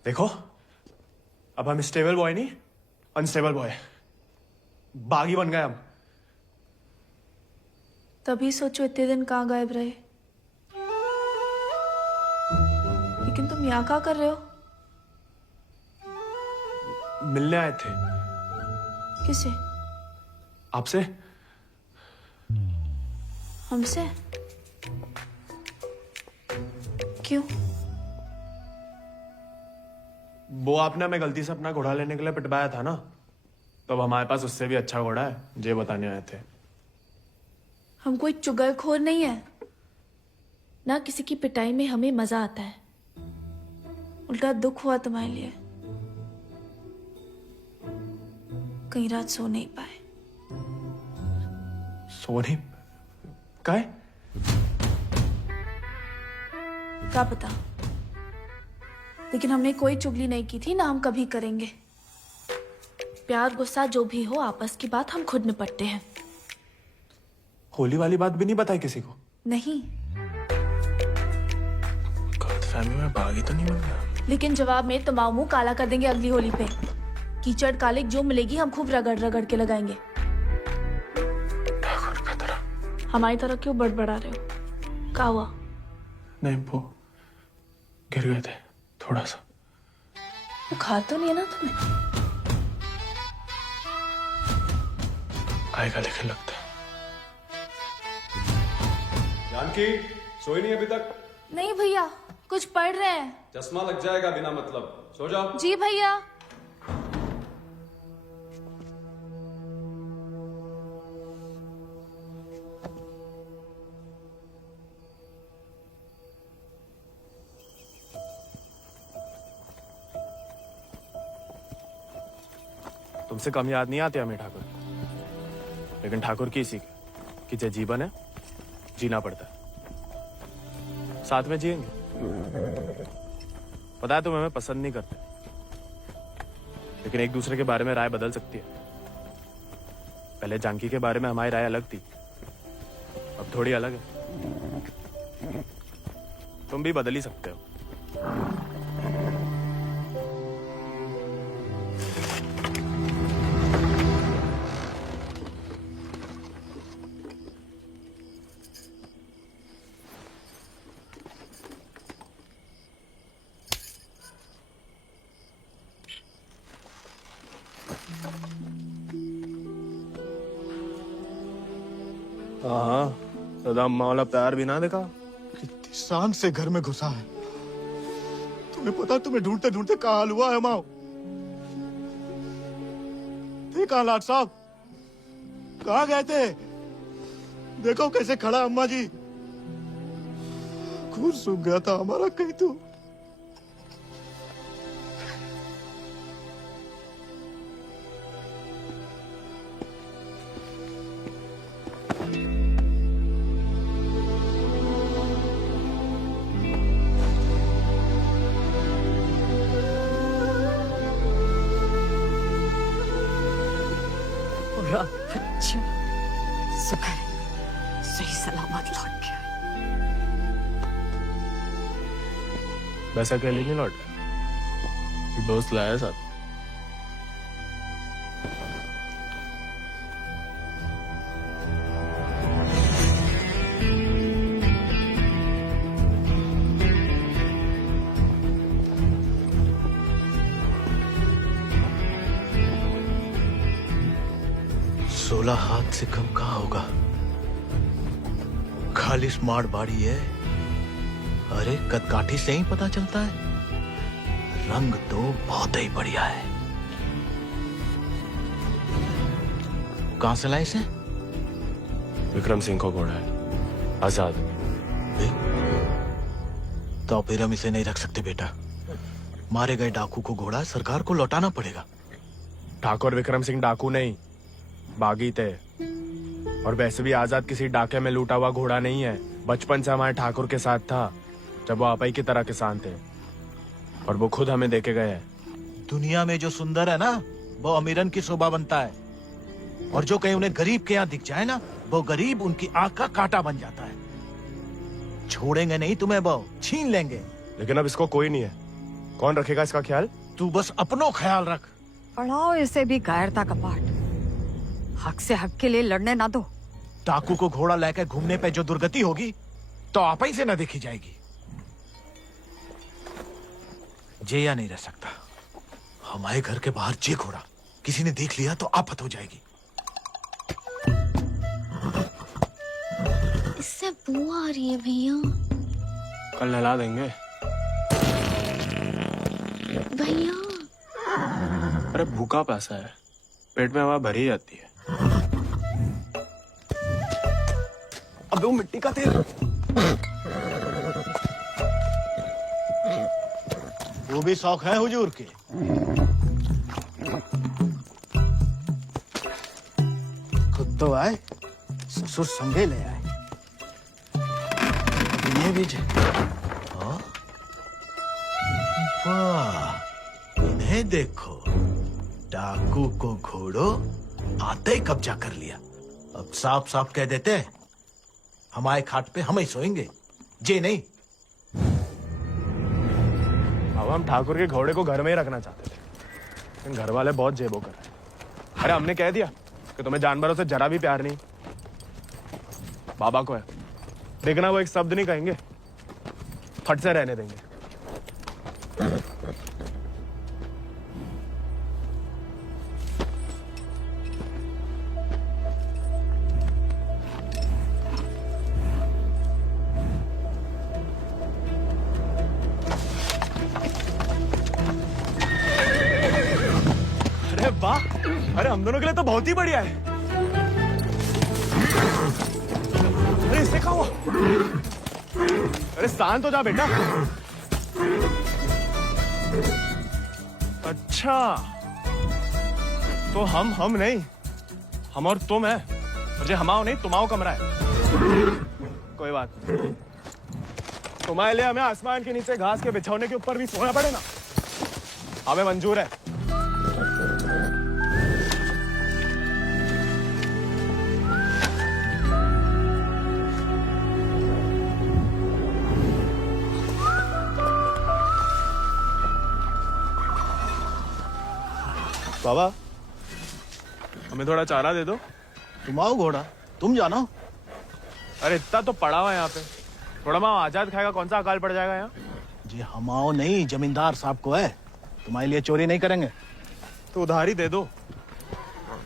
देखो, अब हम स्टेबल बॉय नहीं, अनस्टेबल बॉय, बागी बन गए हम। तभी सोचो इतने दिन कहाँ गायब रहे। लेकिन तुम यहाँ क्या कर रहे हो? मिलने आए थे। किसे? आपसे। हमसे? क्यों? वो आपने हमें गलती से अपना घोड़ा लेने के लिए पिटवाया था ना, तो अब हमारे पास उससे भी अच्छा घोड़ा है, ये बताने आए थे। हम कोई चुगलखोर नहीं है ना, किसी की पिटाई में हमें मजा आता है। उल्टा दुख हुआ तुम्हारे लिए, कई रात सो नहीं पाए। सो नहीं? काहे? क्या पता, लेकिन हमने कोई चुगली नहीं की थी, ना हम कभी करेंगे। प्यार गुस्सा जो भी हो, आपस की बात हम खुद निपटते हैं। होली वाली बात भी नहीं बताई किसी को? नहीं। गलतफहमी में बागी तो नहीं बन गया? लेकिन जवाब में तुम्हारा मुंह काला कर देंगे अगली होली पे। कीचड़ कालिक जो मिलेगी हम खूब रगड़ रगड़ के लगाएंगे। ठाकुर की तरह। हमारी तरह क्यों बड़बड़ा रहे हो? क्या हुआ? नहीं, वो गिर गए थे थोड़ा सा। बुखार तो नहीं है ना तुम्हें? आएगा लेकिन लगता है। जानकी सोई नहीं अभी तक? नहीं भैया, कुछ पढ़ रहे हैं। चश्मा लग जाएगा बिना मतलब, सो जाओ। जी भैया। तुमसे कम याद नहीं आती हमें ठाकुर, लेकिन ठाकुर की सीख कि जो जीवन है जीना पड़ता है, साथ में जिएंगे। पता है तुम हमें पसंद नहीं करते, लेकिन एक दूसरे के बारे में राय बदल सकती है। पहले जानकी के बारे में हमारी राय अलग थी, अब थोड़ी अलग है। तुम भी बदल ही सकते हो। हाँ, दादा अम्मा वाला प्यार भी ना देखा। कितनी शान से घर में घुसा है। तुम्हें पता, तुम्हें ढूंढते ढूंढते कहाँ हाल हुआ है माओ। देखा लाट साहब, कहाँ गए थे? देखो कैसे खड़ा अम्मा जी। खून सूख गया था हमारा कहीं तो। अच्छा, शुक्र है सही सलामत लौट गया। वैसे अकेले नहीं लौट, दोस्त लाया साथ। 16 हाथ से कम कहाँ होगा? खाली स्मार्ट बाड़ी है। अरे कदकाठी से ही पता चलता है, रंग तो बहुत ही बढ़िया है। कहां से लाए इसे? विक्रम सिंह को घोड़ा है, आजाद। तो फिर हम इसे नहीं रख सकते बेटा। मारे गए डाकू को घोड़ा सरकार को लौटाना पड़ेगा। ठाकुर विक्रम सिंह डाकू नहीं, बागी थे। और वैसे भी आजाद किसी डाके में लूटा हुआ घोड़ा नहीं है। बचपन से हमारे ठाकुर के साथ था, जब वो आपई की तरह किसान थे, और वो खुद हमें देके गए हैं। दुनिया में जो सुंदर है ना, वो अमीरन की शोभा बनता है, और जो कहीं उन्हें गरीब के यहाँ दिख जाए ना, वो गरीब उनकी आंख का कांटा बन जाता है। छोड़ेंगे नहीं तुम्हें, वो छीन लेंगे। लेकिन अब इसको कोई नहीं है, कौन रखेगा इसका ख्याल? तू बस अपनो ख्याल रख। पढ़ाओ इसे भी कायरता का पाठ। हक से हक के लिए लड़ने ना दो। डाकू को घोड़ा लेकर घूमने पे जो दुर्गति होगी, तो आप ही से न देखी जाएगी। जेया नहीं रह सकता। हमारे घर के बाहर जे घोड़ा किसी ने देख लिया तो आफत हो जाएगी। इससे बू आ रही है भैया। कल नहला देंगे भैया। अरे भूखा पैसा है, पेट में हवा भरी जाती है। अबे वो मिट्टी का तेल। वो भी शौक है हुजूर के। खुद तो आए, ससुर संगे ले आए। ये भी वाह, इन्हें देखो, डाकू को घोड़ो आते ही कब्जा कर लिया। अब साफ साफ कह देते हैं, हमारे खाट पे हम ही सोएंगे, जे नहीं। अब हम ठाकुर के घोड़े को घर में ही रखना चाहते थे, लेकिन घर वाले बहुत जेबो कर रहे हैं। अरे हमने कह दिया कि तुम्हें जानवरों से जरा भी प्यार नहीं। बाबा को है, देखना वो एक शब्द नहीं कहेंगे, फट से रहने देंगे। अरे वाह, अरे हम दोनों के लिए तो बहुत ही बढ़िया है। अरे इससे क्या हुआ? अरे शांत हो जा बेटा। अच्छा, तो हम नहीं, हम और तुम है। मुझे हमाओ नहीं, तुम्हाओ कमरा है। कोई बात नहीं, तुम्हारे लिए हमें आसमान के नीचे घास के बिछौने के ऊपर भी सोना पड़ेगा, हमें मंजूर है। बाबा, हमें थोड़ा चारा दे दो। तुम आओ घोड़ा, तुम जानो। अरे इतना तो पड़ा हुआ है यहाँ पे, थोड़ा माँ आजाद खाएगा, कौन सा अकाल पड़ जाएगा यहाँ? जी हमाओ नहीं, जमींदार साहब को है। तुम्हारे लिए चोरी नहीं करेंगे। तो उधारी दे दो।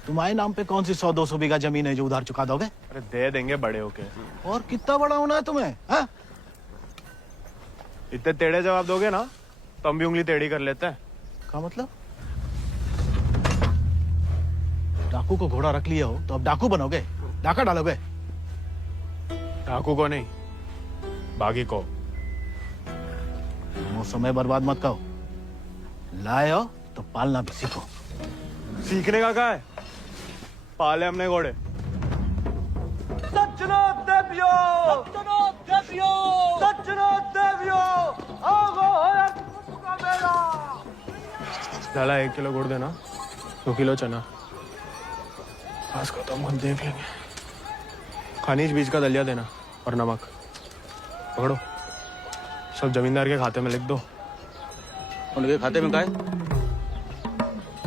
तुम्हारे नाम पे कौन सी 100-200 बीघा जमीन है जो उधार चुका दोगे? अरे दे देंगे बड़े होके। और कितना बड़ा होना है तुम्हें? हा? इतने टेढ़े जवाब दोगे ना तो हम भी उंगली टेढ़ी कर लेते हैं। क्या मतलब? डाकू को घोड़ा रख लिया हो तो अब डाकू बनोगे, डाका डालोगे? डाकू को नहीं, बागी को। वो समय बर्बाद मत करो। लाए हो तो पालना भी सीखो। सीखने का क्या है, पाले हमने घोड़े। डाला 1 किलो गुड़ देना, 2 किलो चना। बस को तो हम खुद देख लेंगे। खनिज बीज का दलिया देना और नमक। पकड़ो, सब जमींदार के खाते में लिख दो। उनके खाते में काय?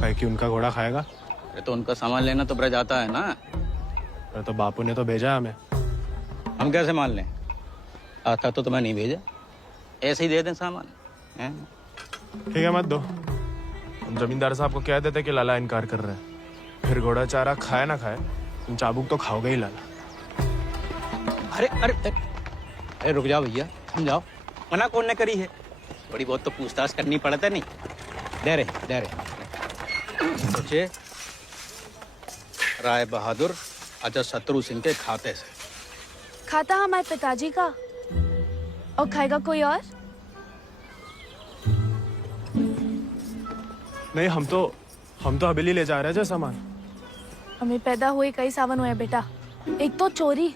काय कि उनका घोड़ा खाएगा। अरे तो उनका सामान लेना तो ब्रज आता है ना। अरे तो बापू ने तो भेजा है हमें। हम कैसे मान लें? आता तो तुम्हें नहीं भेजा, ऐसे ही दे दें सामान। ठीक है, मत दो। हम जमींदार साहब को कह देते कि लाला इनकार कर रहे हैं, फिर घोड़ा चारा खाए ना खाए तुम चाबुक तो खाओगे ही लाला। अरे अरे अरे रुक जाओ भैया, समझाओ। मना कौन ने करी है? थोड़ी बहुत तो पूछताछ करनी पड़ता नहीं। दे रहे सोचे राय बहादुर अजय शत्रु सिंह के खाते से। खाता हमारे पिताजी का और खाएगा कोई और? नहीं, हम तो हवेली ले जा रहे हैं सामान। हमें पैदा हुए कई सावन हुए बेटा। एक तो चोरी,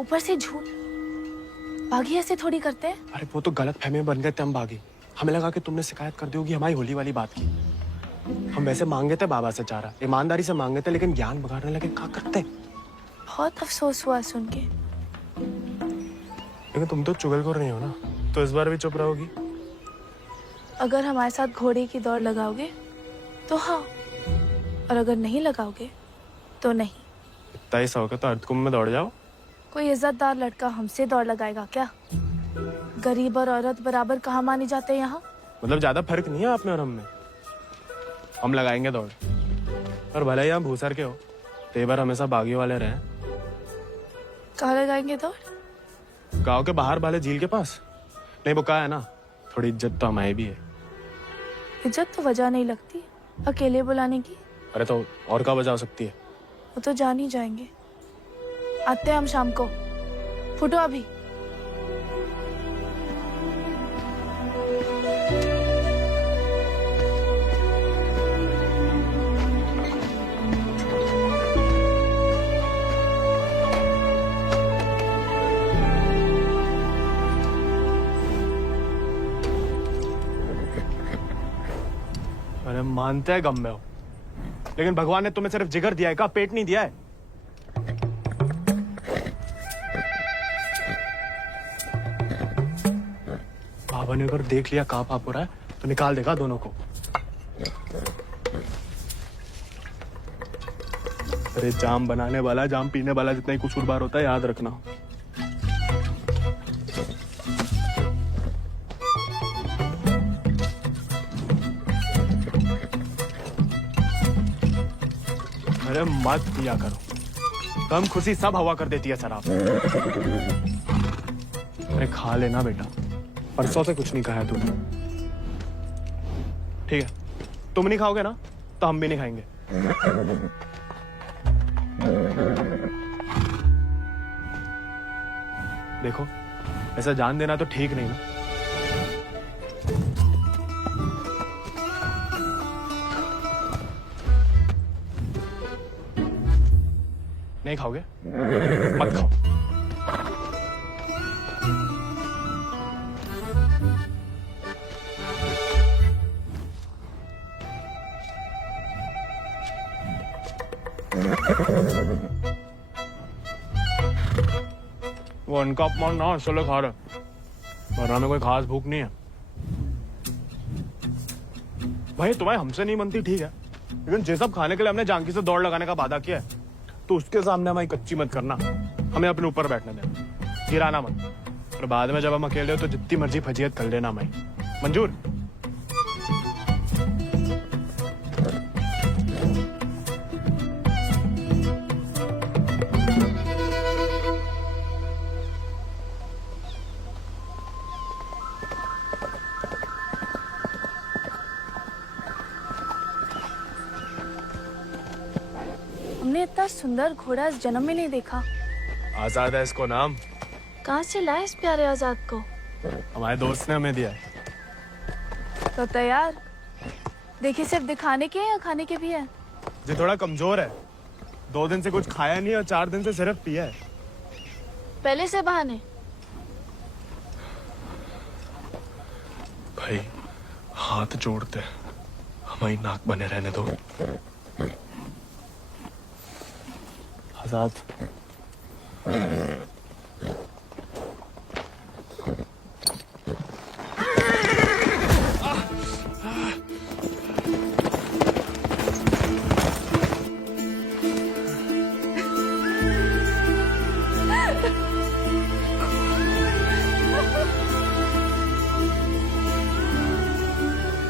ऊपर से झूठ। बागी ऐसे थोड़ी करते हैं। अरे वो तो गलत फहमी बन गए थे हम बागी। हमें लगा कि तुमने शिकायत कर दी होगी हमारी होली वाली बात की। हम वैसे मांगे थे बाबा से चारा, ईमानदारी से मांगे थे, लेकिन ज्ञान बगाड़ने लगे। क्या करते? बहुत अफसोस हुआ सुन के। लेकिन तुम तो चुगलखोर नहीं हो ना, तो इस बार भी चुप रहोगी? अगर हमारे साथ घोड़े की दौड़ लगाओगे तो हाँ, और अगर नहीं लगाओगे तो नहीं। इतना ही शौक है तो अर्धकुंभ में दौड़ जाओ। कोई इज्जतदार लड़का हमसे दौड़ लगाएगा क्या? गरीब और औरत बराबर कहाँ माने जाते हैं यहाँ? मतलब ज्यादा फर्क नहीं है आप में और हम में। हम लगाएंगे दौड़, और भले ही हम भूसर के हो, तेवर हमेशा बागी वाले रहे। कहाँ लगाएंगे दौड़? गांव के बाहर वाले झील के पास। नहीं वो कहा है ना, थोड़ी इज्जत तो हमारी भी है। इज्जत तो वजह नहीं लगती अकेले बुलाने की। अरे तो और क्या वजह हो सकती है? वो तो जान ही जाएंगे। आते हैं हम शाम को। फुटो अभी। अरे मानते हैं गम में हो, लेकिन भगवान ने तुम्हें सिर्फ जिगर दिया है, का पेट नहीं दिया है। बाबा ने अगर देख लिया कहाँ पाप हो रहा है तो निकाल देगा दोनों को। अरे जाम बनाने वाला, जाम पीने वाला जितना ही कसूरवार होता है, याद रखना। अरे मत पिया करो, कम खुशी सब हवा कर देती है शराब। अरे खा लेना बेटा, परसों से कुछ नहीं खाया तूने। ठीक है, तुम नहीं खाओगे ना तो हम भी नहीं खाएंगे। देखो ऐसा जान देना तो ठीक नहीं ना। नहीं खाओगे? मत खाओ। वो उनका अपमान ना चलो खा रहे, वरना में कोई खास भूख नहीं है। भाई तुम्हें हमसे नहीं बनती ठीक है, लेकिन जे सब खाने के लिए हमने जानकी से दौड़ लगाने का वादा किया है, तो उसके सामने हमारी कच्ची मत करना। हमें अपने ऊपर बैठने देना, गिराना मत। और बाद में जब हम अकेले हो तो जितनी मर्जी फजीयत कर लेना हमारी। मंजूर? हमने इतना सुंदर घोड़ा इस जन्म में नहीं देखा। आजाद है इसको नाम। कहाँ से लाए इस प्यारे आजाद को? हमारे दोस्त ने हमें दिया है। तो तैयार? देखिए सिर्फ दिखाने के या खाने के भी है? ये थोड़ा कमजोर है, 2 दिन से कुछ खाया नहीं और 4 दिन से सिर्फ पिया है। पहले से बहाने। भाई हाथ जोड़ते, हमारी नाक बने रहने दो। आजाद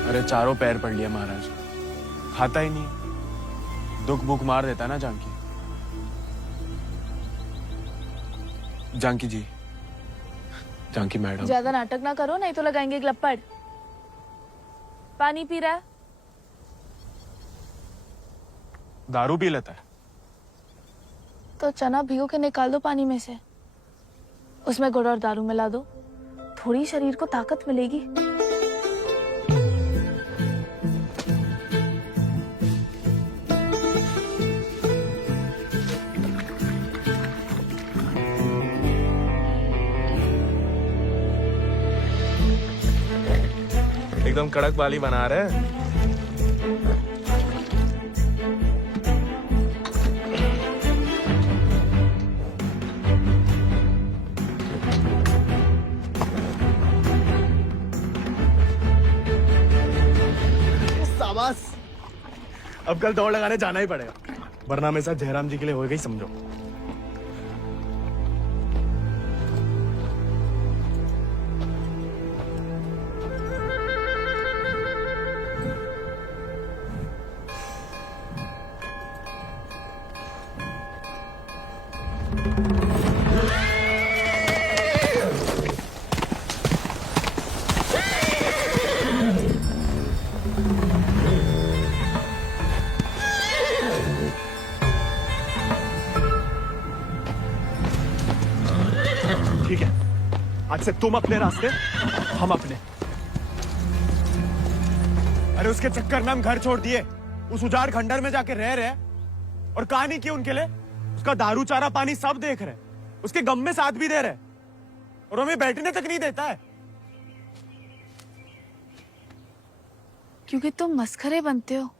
अरे चारों पैर पड़ लिया महाराज, खाता ही नहीं, दुख भूख मार देता है ना जानकी। जानकी जी, जानकी मैडम। ज्यादा नाटक ना करो, नहीं तो लगाएंगे ग्लप्पड़। पानी पी रहा है? दारू पी लेता है। तो चना भिगो के निकाल दो पानी में से, उसमें गुड़ और दारू मिला दो, थोड़ी शरीर को ताकत मिलेगी। एकदम कड़क वाली बना रहे हैं। शाबाश। अब कल दौड़ लगाने जाना ही पड़ेगा, वरना मेरे साथ जयराम जी के लिए हो गई समझो। ठीक है, आज से तुम अपने रास्ते, हम अपने। अरे उसके चक्कर में हम घर छोड़ दिए, उस उजाड़ खंडर में जाके रह रहे, और कहानी की उनके लिए उसका दारू चारा पानी सब देख रहे, उसके गम में साथ भी दे रहे, और हमें बैठने तक नहीं देता है। क्योंकि तुम मस्खरे बनते हो,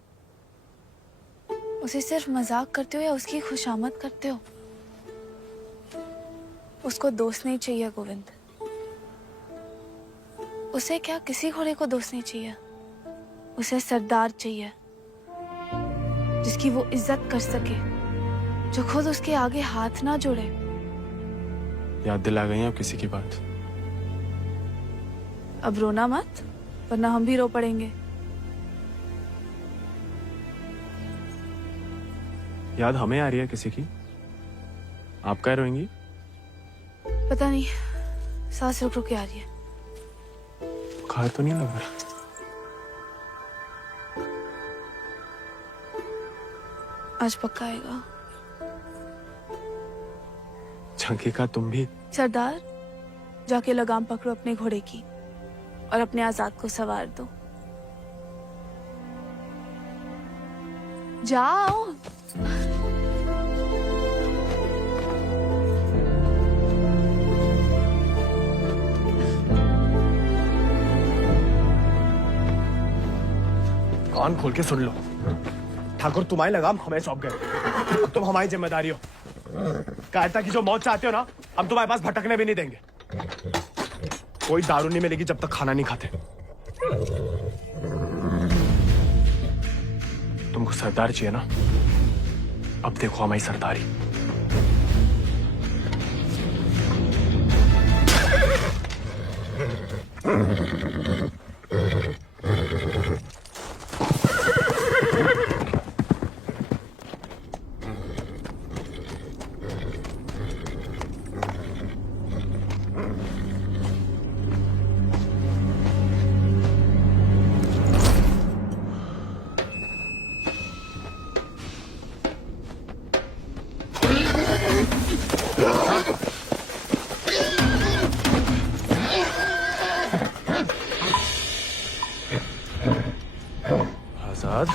उसे सिर्फ मजाक करते हो या उसकी खुशामद करते हो। उसको दोस्त नहीं चाहिए गोविंद, उसे क्या किसी घोड़े को दोस्त नहीं चाहिए, उसे सरदार चाहिए जिसकी वो इज्जत कर सके, जो खुद उसके आगे हाथ ना जोड़े। याद दिला गई अब किसी की बात। अब रोना मत, वरना हम भी रो पड़ेंगे। याद हमें आ रही है किसी की? आप क्या रोएंगी? पता नहीं, सांस रुक रुक के आ रही है। बुखार तो नहीं लग रहा? आज पक्का आएगा। झांकी का तुम भी? सरदार, जाके लगाम पकड़ो अपने घोड़े की और अपने आजाद को सवार दो। जाओ। कान खोल के सुन लो, ठाकुर तुम्हारी लगाम हमें सौंप गए, अब तुम हमारी जिम्मेदारी हो। कायरता की जो मौत चाहते हो ना, हम तुम्हारे पास भटकने भी नहीं देंगे। कोई दारू नहीं मिलेगी जब तक खाना नहीं खाते। तुमको सरदार चाहिए ना, अब देखो हमारी सरदारी। आजाद,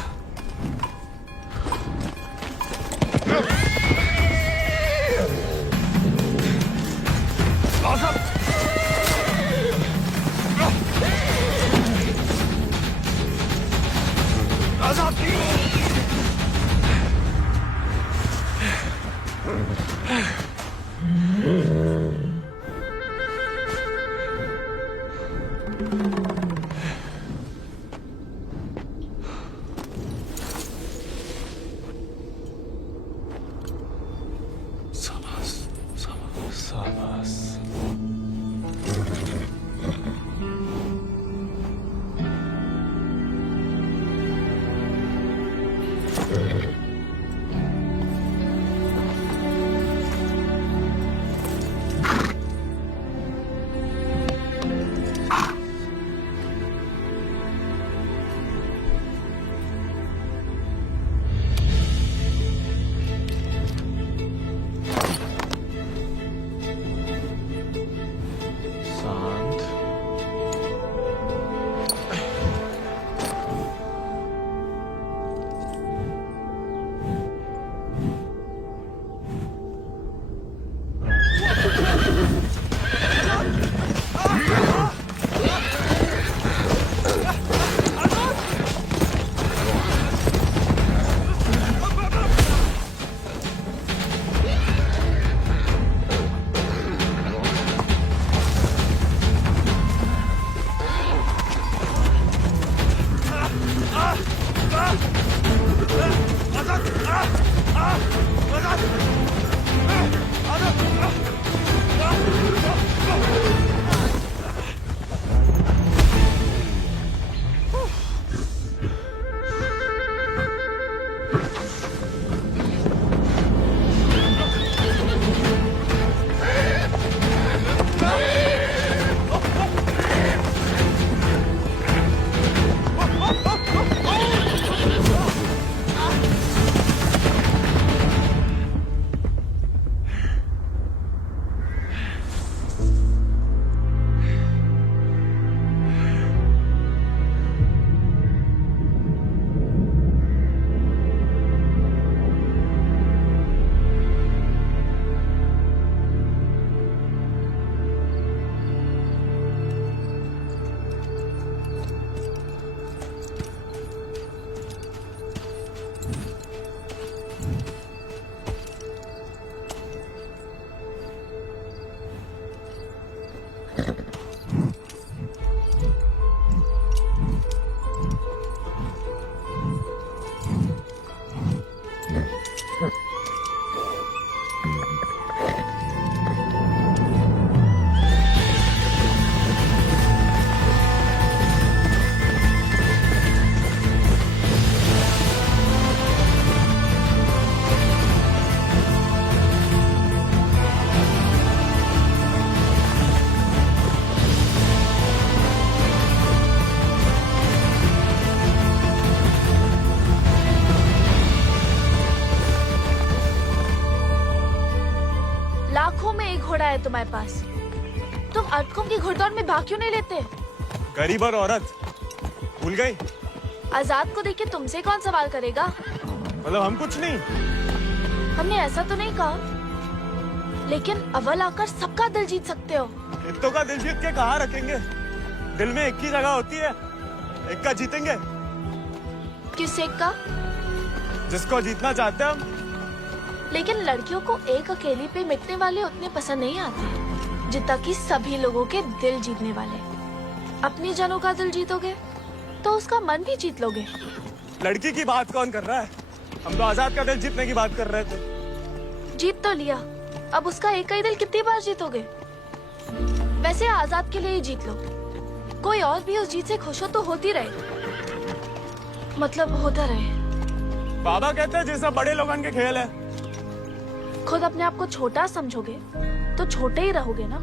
है तुम्हारे पास? तुम अर्धकुंभ की घुड़दौड़ में भाग क्यों नहीं लेते? गरीब और औरत भूल गई? आजाद को देख के तुमसे कौन सवाल करेगा? मतलब हम कुछ नहीं? हमने ऐसा तो नहीं कहा, लेकिन अव्वल आकर सबका दिल जीत सकते हो। इत्तों का दिल जीत के कहाँ रखेंगे? दिल में एक ही जगह होती है, एक का जीतेंगे। किस एक का? जिसको जीतना चाहते हैं हम। लेकिन लड़कियों को एक अकेली पे मिटने वाले उतने पसंद नहीं आते जितना कि सभी लोगों के दिल जीतने वाले। अपनी जनों का दिल जीतोगे तो उसका मन भी जीत लोगे। लड़की की बात कौन कर रहा है? हम तो आजाद का दिल जीतने की बात कर रहे थे। जीत तो लिया, अब उसका एक ही दिल कितनी बार जीतोगे? वैसे आजाद के लिए ही जीत लो। कोई और भी उस जीत से खुश हो तो होती रहे, मतलब होता रहे। बाबा कहते हैं जैसा बड़े लोगों के खेल है। खुद अपने आप को छोटा समझोगे तो छोटे ही रहोगे ना।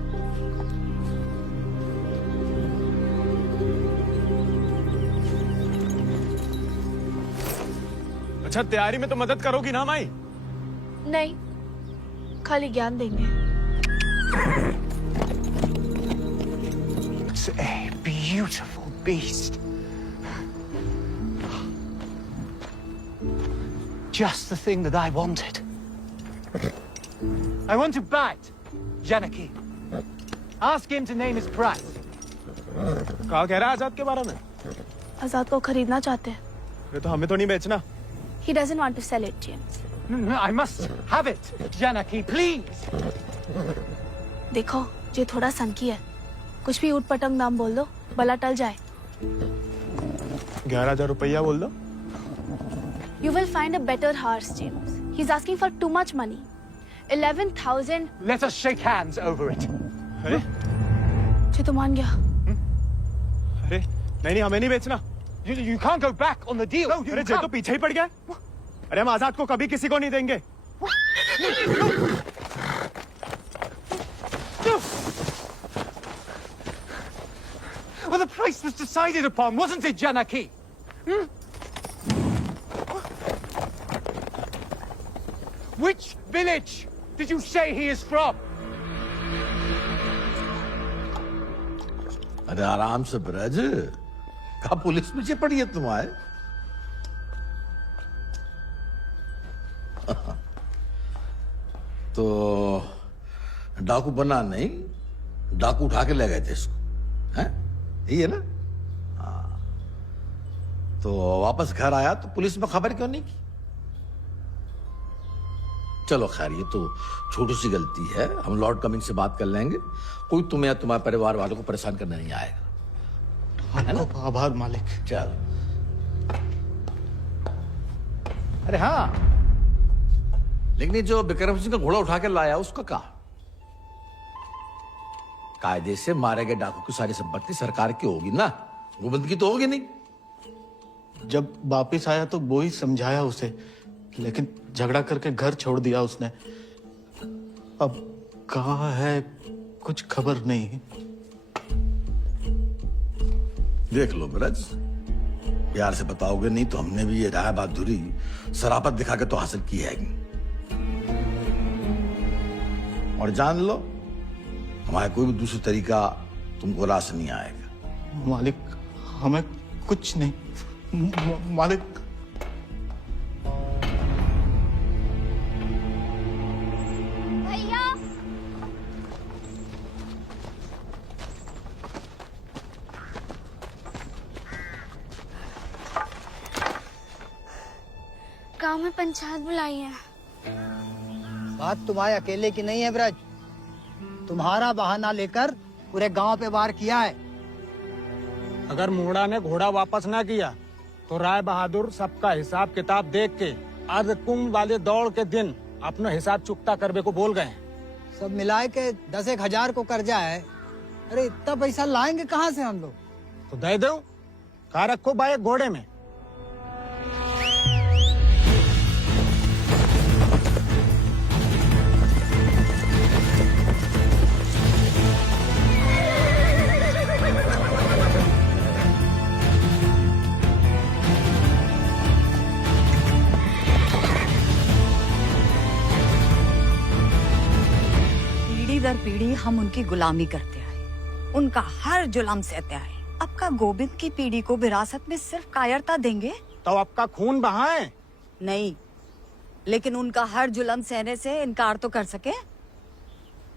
अच्छा, तैयारी में तो मदद करोगी ना माई? नहीं, खाली ज्ञान देंगे। It's a beautiful beast. Just the thing that I wanted. I want to buy it, Janaki. Ask him to name his price. कहा कह रहा है आजाद के बारे में? आजाद को खरीदना चाहते हैं। ये तो हमें तो नहीं बेचना। He doesn't want to sell it, James. No, I must have it, Janaki, please. देखो, ये थोड़ा सनकी है। कुछ भी ऊट पटंग नाम बोल दो, भला टल जाए। 11,000 रुपया बोल दो। You will find a better horse, James. He's asking for too much money. 11,000. Let us shake hands over it. अरे? जी तो मान गया। अरे नहीं, हमें नहीं बेचना। You can't go back on the deal. No, you अरे जे तो पीछे ही पड़ गया। अरे हम आजाद को कभी किसी को नहीं देंगे। Well, the price was decided upon, wasn't it, Janaki? Which village did you say he is from? अरे आराम से ब्रज, कहा पुलिस पीछे पड़ी है तुम्हारे? तो डाकू बना नहीं, डाकू उठा के ले गए थे इसको, हैं? यही है ना? हाँ। तो वापस घर आया तो पुलिस में खबर क्यों नहीं की? चलो खैर, ये तो छोटी सी गलती है, हम लॉर्ड कमिंग से बात कर लेंगे। कोई तुम्हें या तुम्हारे परिवार वालों को परेशान करने नहीं आएगा। आपको आभार मालिक। चल। अरे हाँ, लेकिन ये जो बिक्रम सिंह का घोड़ा उठा के लाया उसका कहा? कायदे से मारे गए डाकू की सारी संपत्ति सरकार की होगी ना, गोविंद की तो होगी नहीं। जब वापिस आया तो वो ही समझाया उसे, लेकिन झगड़ा करके घर छोड़ दिया उसने। अब कहाँ है कुछ खबर नहीं। देख लो ब्रज, प्यार से बताओगे नहीं तो हमने भी ये राय बहादुरी सरापत दिखा के तो हासिल की है। और जान लो, हमारा कोई भी दूसरा तरीका तुमको रास नहीं आएगा। मालिक, हमें कुछ नहीं। मालिक, भैया, गांव में पंचायत बुलाई है। बात तुम्हारे अकेले की नहीं है ब्रज, तुम्हारा बहाना लेकर पूरे गांव पे वार किया है। अगर मुंगड़ा ने घोड़ा वापस ना किया तो राय बहादुर सबका हिसाब किताब देख के अर्धकुंभ वाले दौड़ के दिन अपना हिसाब चुकता करने को बोल गए। सब मिलाए के 10,000 को कर्जा है। अरे इतना पैसा लाएंगे कहाँ से हम लोग? तो दे दो, कहा रखो भाई घोड़े में। दर पीढ़ी हम उनकी गुलामी करते आए, उनका हर जुल्म सहते आए। अब का गोविंद की पीढ़ी को विरासत में सिर्फ कायरता देंगे तो आपका खून बहाए? नहीं, लेकिन उनका हर जुल्म सहने से इनकार तो कर सके।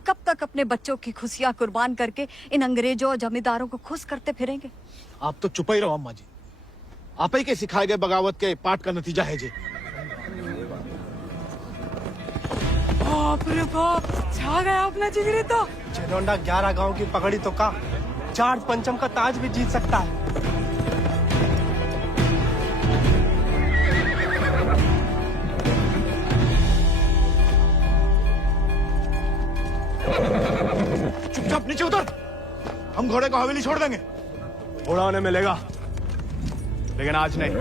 कब तक अपने बच्चों की खुशियां कुर्बान करके इन अंग्रेजों और जमींदारों को खुश करते फिरेंगे? आप तो चुप ही रहो अम्मा जी। आप ही के सिखाए गए बगावत के पाठ का नतीजा है जी। बाप रे बाप, छा गया अपना जिगरी तो। चिरौंडा 11 गांव की पगड़ी तो का चार पंचम का ताज भी जीत सकता है। चुपचाप नीचे उतर। हम घोड़े को हवेली छोड़ देंगे। घोड़ा उन्हें मिलेगा, लेकिन आज नहीं।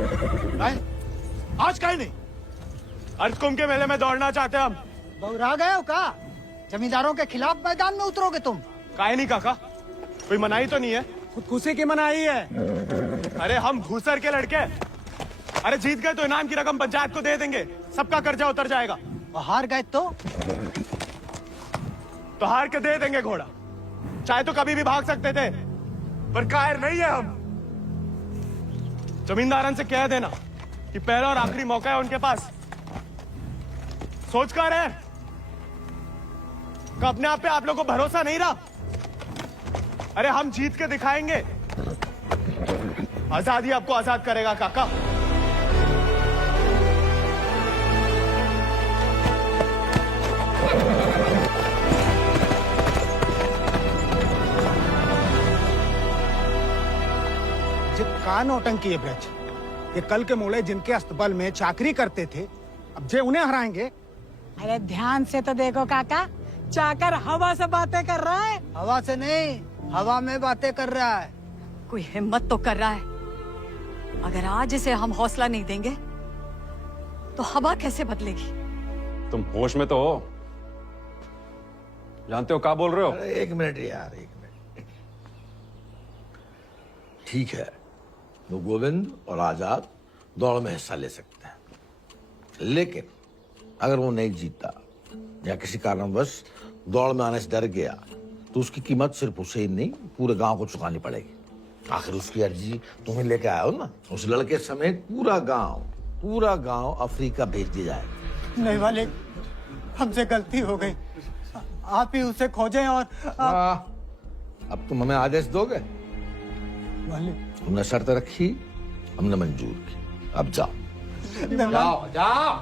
आज काहे नहीं? अर्धकुंभ के मेले में दौड़ना चाहते हैं हम। बहुरा गए हो का? जमींदारों के खिलाफ मैदान में उतरोगे तुम? काहे नहीं काका, कोई मनाही तो नहीं है? खुदकुशी की मनाही है। अरे हम घूसर के लड़के, अरे जीत गए तो इनाम की रकम पंचायत को दे देंगे, सबका कर्जा उतर जाएगा। और हार गए तो हार के दे देंगे घोड़ा। चाहे तो कभी भी भाग सकते थे, पर कायर नहीं है हम। जमींदारन से कह देना कि पहला और आखिरी मौका है उनके पास। सोच कर है कि अपने आप पे आप लोगों को भरोसा नहीं रहा। अरे हम जीत के दिखाएंगे, आजादी आपको आजाद करेगा काका। का नौटंकी है ब्रज। ये कल के मोड़े जिनके अस्तबल में चाकरी करते थे, अब जे उन्हें हराएंगे। अरे ध्यान से तो देखो काका, चाकर हवा से बातें कर रहा है। हवा से नहीं, हवा में बातें कर रहा है। कोई हिम्मत तो कर रहा है। अगर आज इसे हम हौसला नहीं देंगे तो हवा कैसे बदलेगी? तुम होश में तो हो? जानते हो क्या बोल रहे हो? अरे एक मिनट यार, एक मिनट। ठीक है, वो गोविंद और आजाद दौड़ में हिस्सा ले सकते हैं, लेकिन अगर वो नहीं जीता या किसी कारणवश दौड़ में आने से डर गया तो उसकी कीमत सिर्फ उसे ही नहीं पूरे गांव को चुकानी पड़ेगी। आखिर उसकी अर्जी तुम्हें लेके आए हो ना। उस लड़के समेत पूरा गांव अफ्रीका भेज दिया जाएगा। नहीं वाले, हमसे गलती हो गई। आप ही उसे खोजें और अब तुम हमें आदेश दोगे? वाले तुमने शर्त रखी, हमने मंजूर की। अब जाओ जाओ जाओ।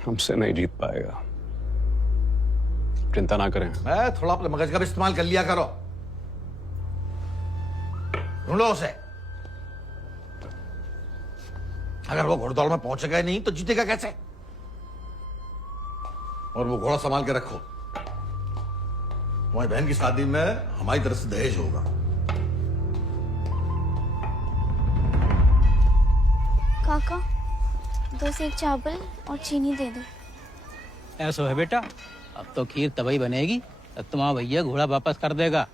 हमसे नहीं जीत पाएगा, चिंता ना करें। थोड़ा अपने मगज का भी इस्तेमाल कर लिया करो। ढूंढो उसे। अगर वो घोड़दौड़ में पहुंचेगा ही नहीं तो जीतेगा कैसे? और वो घोड़ा संभाल के रखो। तुम्हारी बहन की शादी में हमारी तरफ से दहेज होगा। काका 2 सेक चावल और चीनी दे दो। ऐसा है बेटा, अब तो खीर तभी बनेगी तब तुम्हारा भैया घोड़ा वापस कर देगा।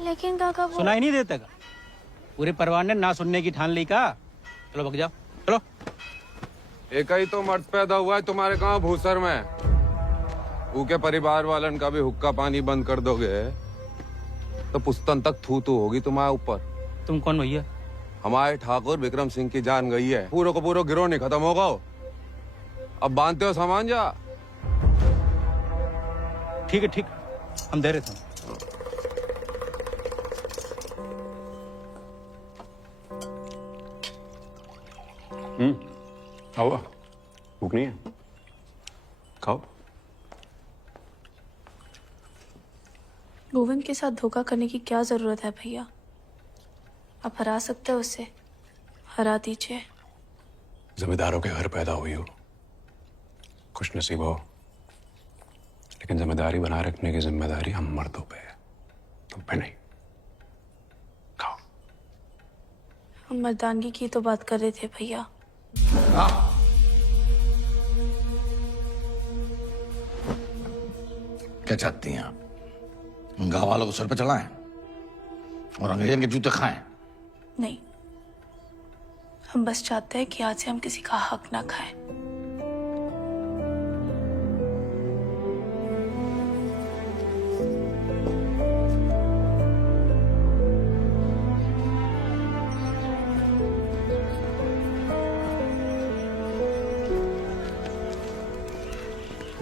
लेकिन काका वो सुनाई नहीं देता का? पूरे परिवार ने ना सुनने की ठान ली का। चलो भग जाओ, चलो। एक ही तो मर्द पैदा हुआ है तुम्हारे गांव भूसर में। ऊके परिवार वालन का भी हुक्का पानी बंद कर दोगे तो पुस्तन तक थू थू होगी तुम्हारे ऊपर। तुम कौन भैया? हमारे ठाकुर विक्रम सिंह की जान गई है, पूरे को पूरा गिरोह नहीं खत्म होगा। अब बांधते हो सामान जा। ठीक है, ठीक, हम दे रहे थे। खाओ, भूख नहीं है? खाओ। गोविंद के साथ धोखा करने की क्या जरूरत है भैया? आप हरा सकते हो उसे, हरा दीजिए। जमींदारों के घर पैदा हुई हो, खुश नसीब हो, लेकिन जिम्मेदारी बनाए रखने की जिम्मेदारी हम मर्दों पे है, तुम पे नहीं। खाओ। हम मर्दानगी की तो बात कर रहे थे भैया। क्या चाहती हैं आप? गांव वालों को सर पे चढ़ाएं और अंग्रेजन के जूते खाएं। नहीं, हम बस चाहते हैं कि आज से हम किसी का हक ना खाएं।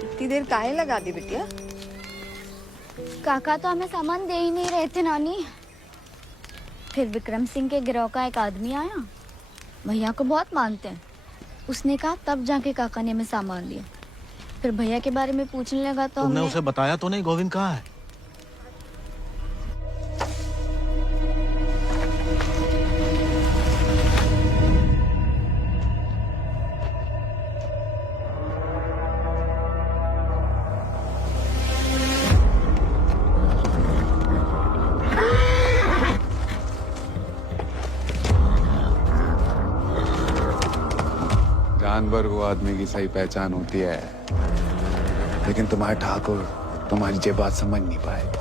इतनी देर काहे लगा दी बिटिया? काका तो हमें सामान दे ही नहीं रहे थे नानी। फिर विक्रम सिंह के गिरोह का एक आदमी आया, भैया को बहुत मानते हैं। उसने कहा तब जाके काका ने हमें सामान दिया। फिर भैया के बारे में पूछने लगा तो तुमने हमने उसे बताया तो नहीं गोविंद कहाँ है? जानवर वो आदमी की सही पहचान होती है, लेकिन तुम्हारे ठाकुर तुम्हारी ये बात समझ नहीं पाए।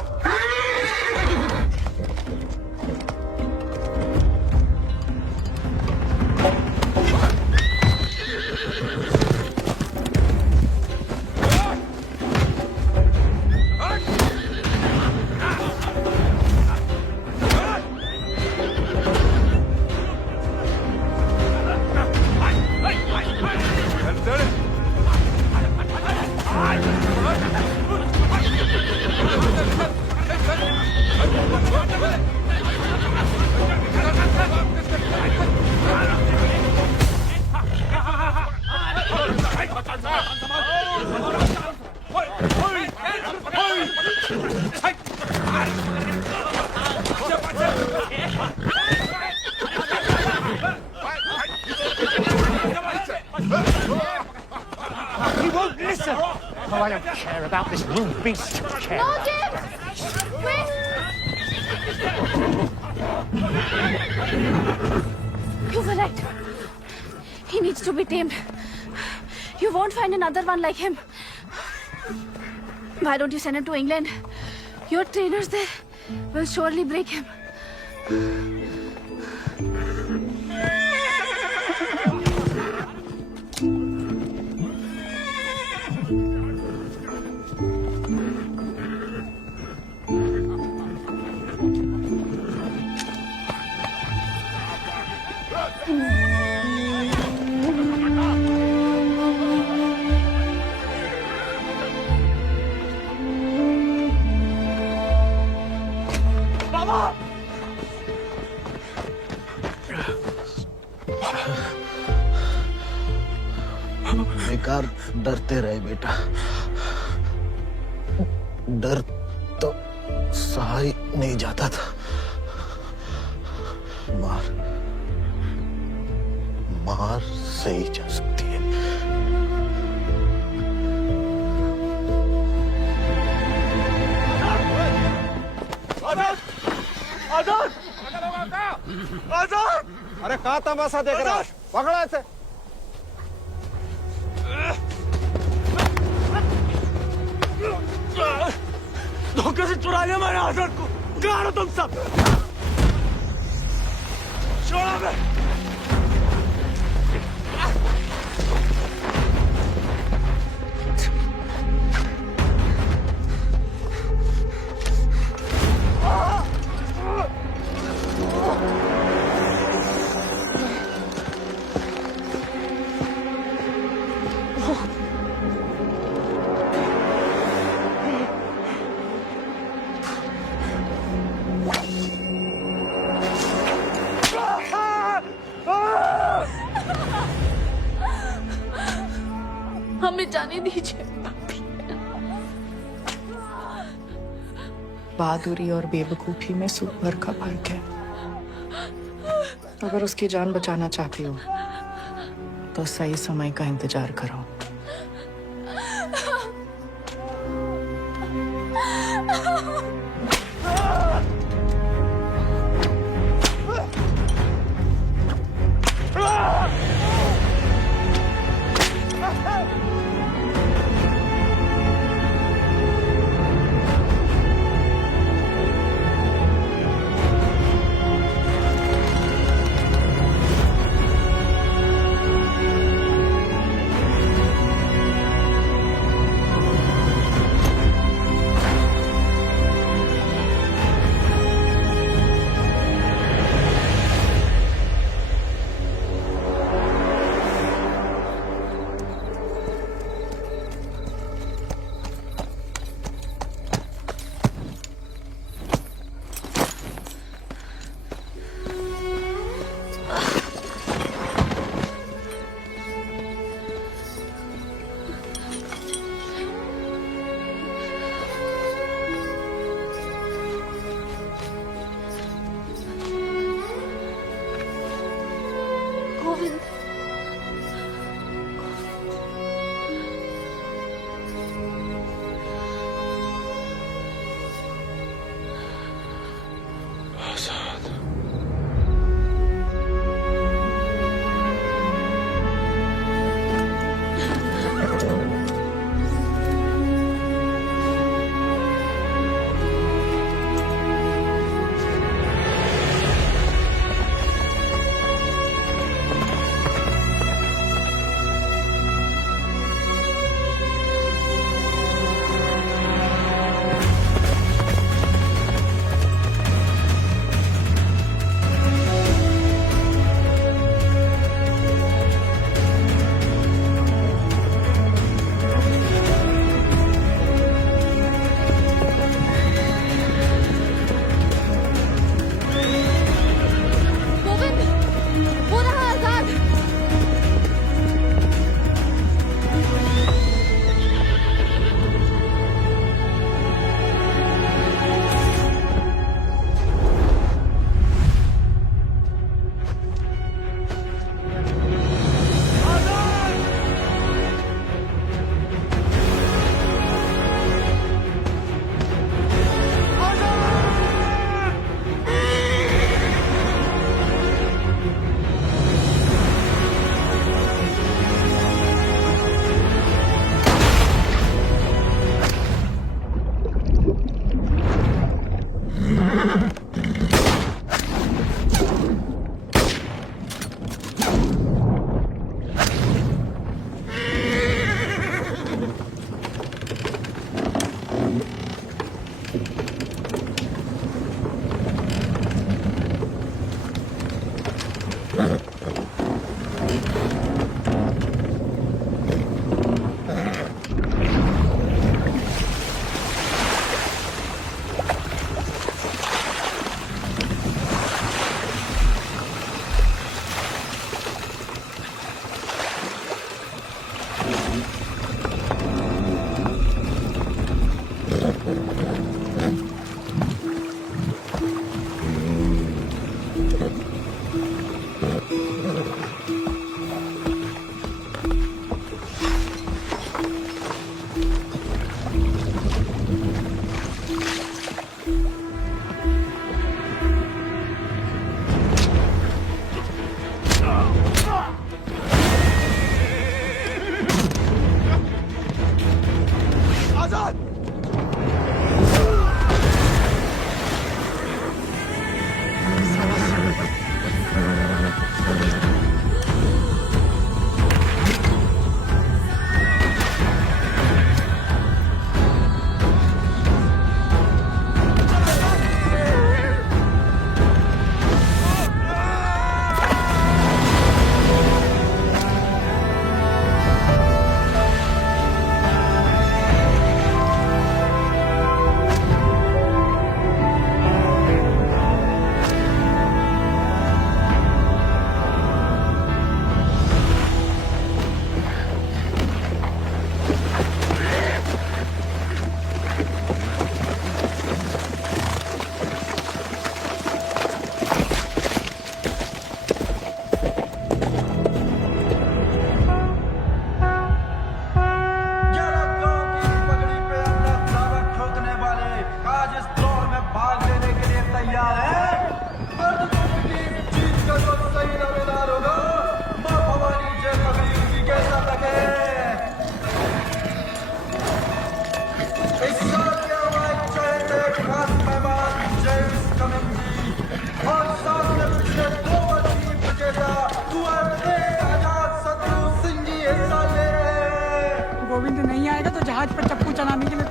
He won't listen. Oh, I don't care about this little beast. Care. No, James! Wait! You were right. He needs to be tamed. You won't find another one like him. Why don't you send him to England? Your trainers there will surely break him. बेकार डरते रहे बेटा, डर तो सहा ही नहीं जाता था। मार मार सही जा सकती है। आजाद! आजाद! आजाद! अरे कहाँ तमाशा देख रहा है? पकड़ा इसे। धोखे से चुरा लिया मैंने आजाद को। कहाँ हो तुम सब? छोड़ा मैं। हमें जाने दीजिए। बहादुरी और बेवकूफी में सूप भर का फर्क है। अगर उसकी जान बचाना चाहती हो तो सही समय का इंतजार करो।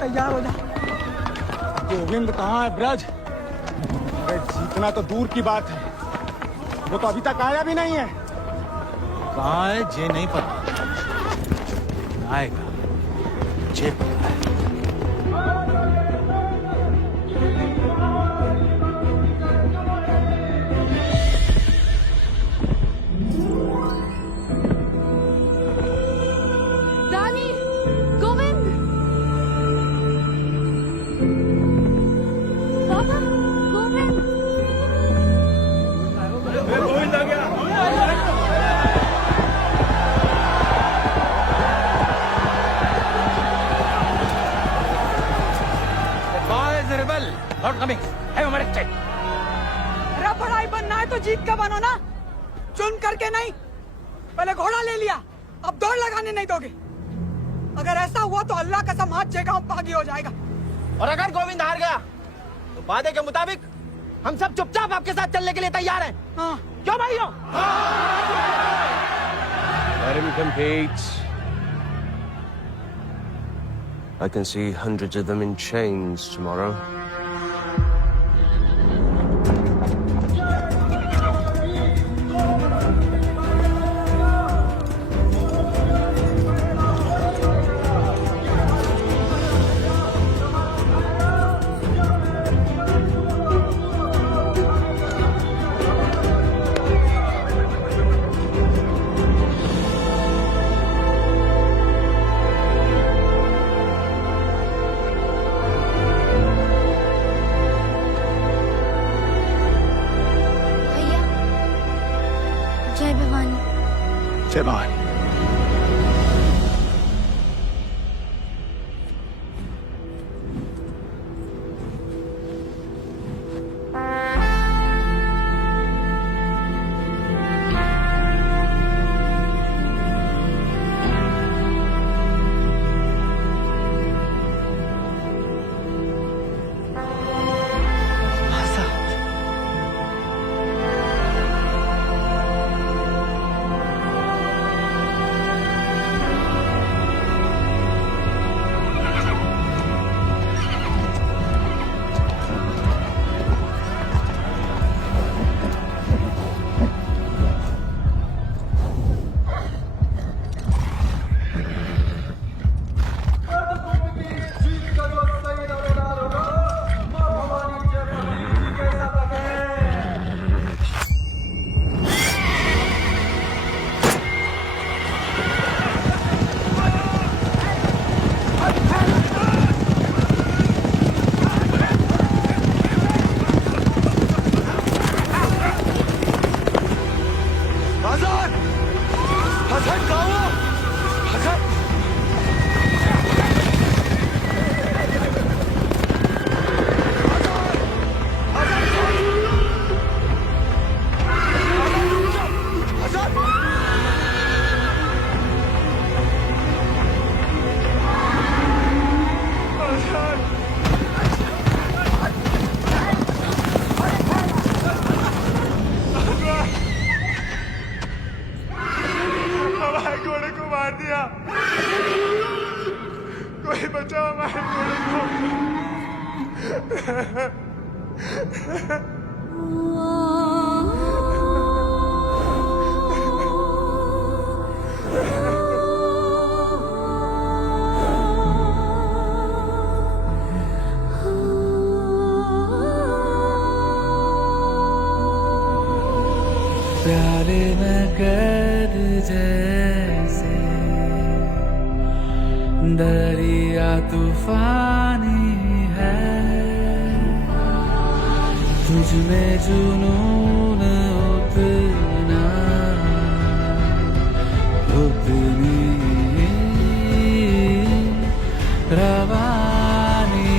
तैयार हो जा। गोविंद कहाँ है ब्रज? अरे जीतना तो दूर की बात है, वो तो अभी तक आया भी नहीं है। कहाँ है ये नहीं पता, आएगा मुझे पता है। रानी, गोविंद, बाबा, गोविंद। गोविंद आ गया। Not coming. Have him arrested. अरे बड़ाई बनना है तो जीत का बनो ना, चुन करके नहीं। पहले घोड़ा ले लिया, अब दौड़ लगाने नहीं दोगे। अगर ऐसा हुआ तो अल्लाह कसम हाथ जे गांव पागी हो जाएगा। और अगर गोविंद हार गया तो वादे के मुताबिक हम सब चुपचाप आपके साथ चलने के लिए तैयार हैं। हाँ। क्यों भाइयों? Let him compete. I can see hundreds of them in chains tomorrow. जय भवानी। जय भवानी। कोई बचाओ हमारे घोड़े को। प्यारे नगर जैसे दरिया तूफानी है, तुझ में जुनून उतना उतनी रवानी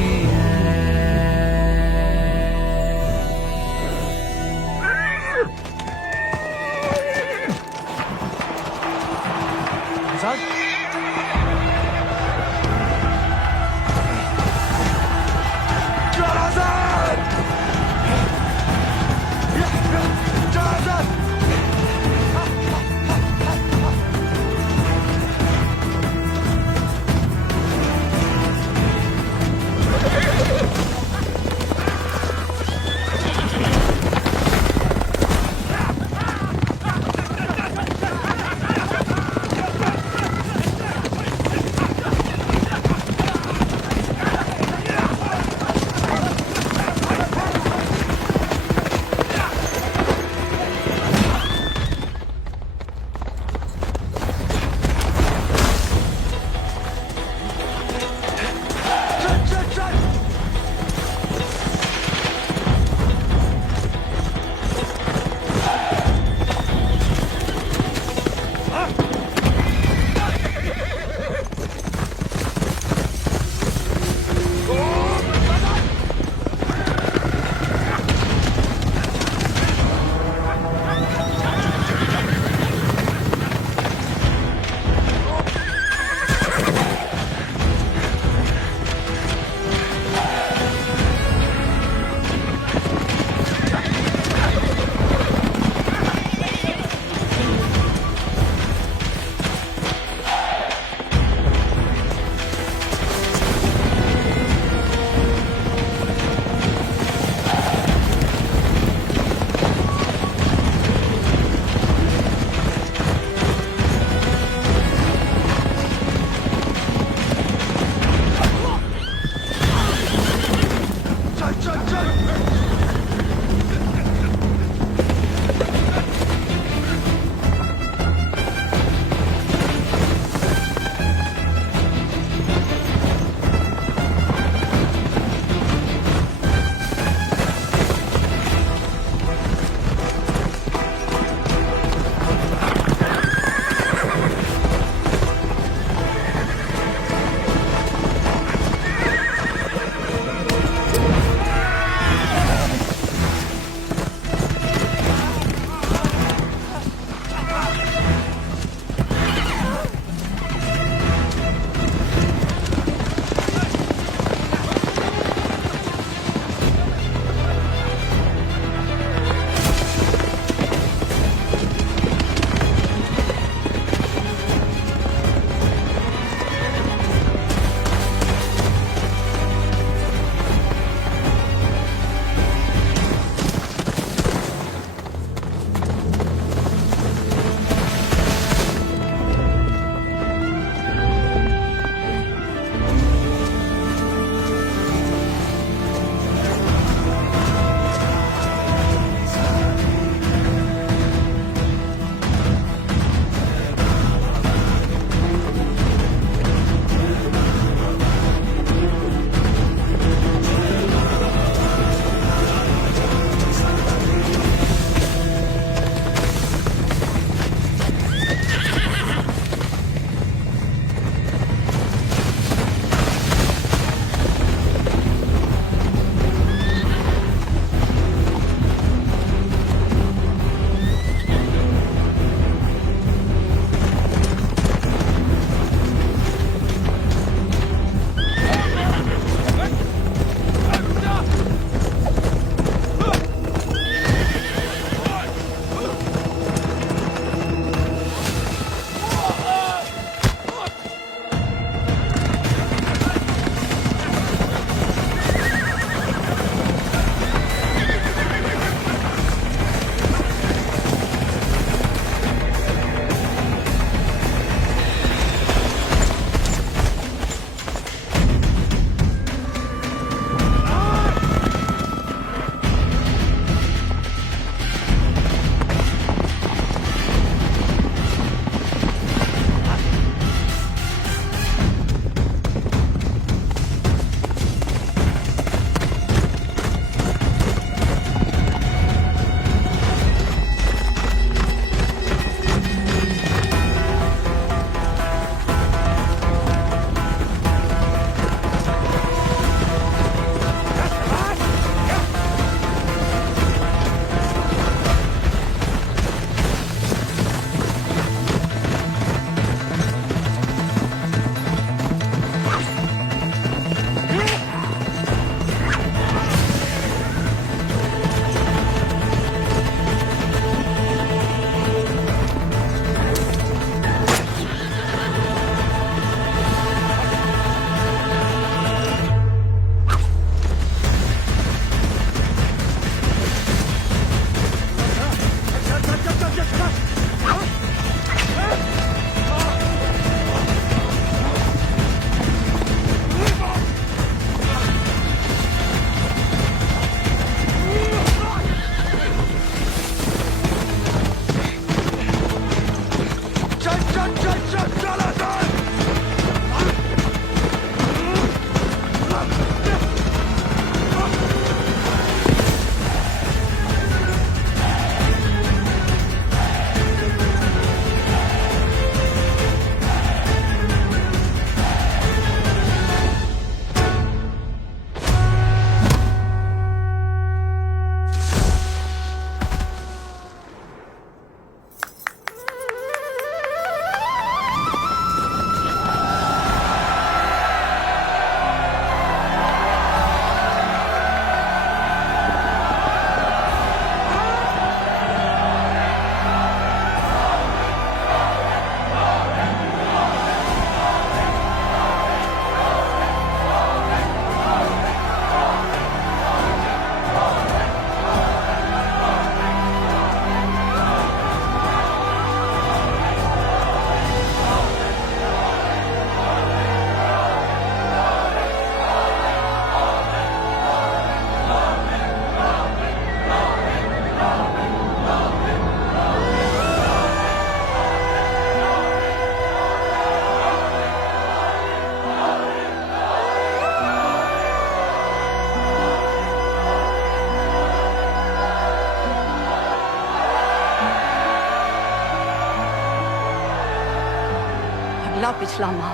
ला पिछला माह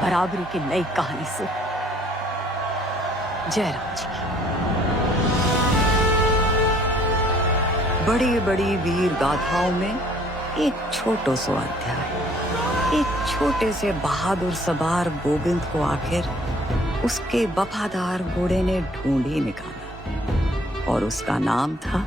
बराबरी की नई कहानी से। जयराम जी की बड़ी बड़ी वीर गाथाओं में एक छोटो सो अध्याय। एक छोटे से बहादुर सवार गोविंद को आखिर उसके वफादार घोड़े ने ढूंढ ही निकाला और उसका नाम था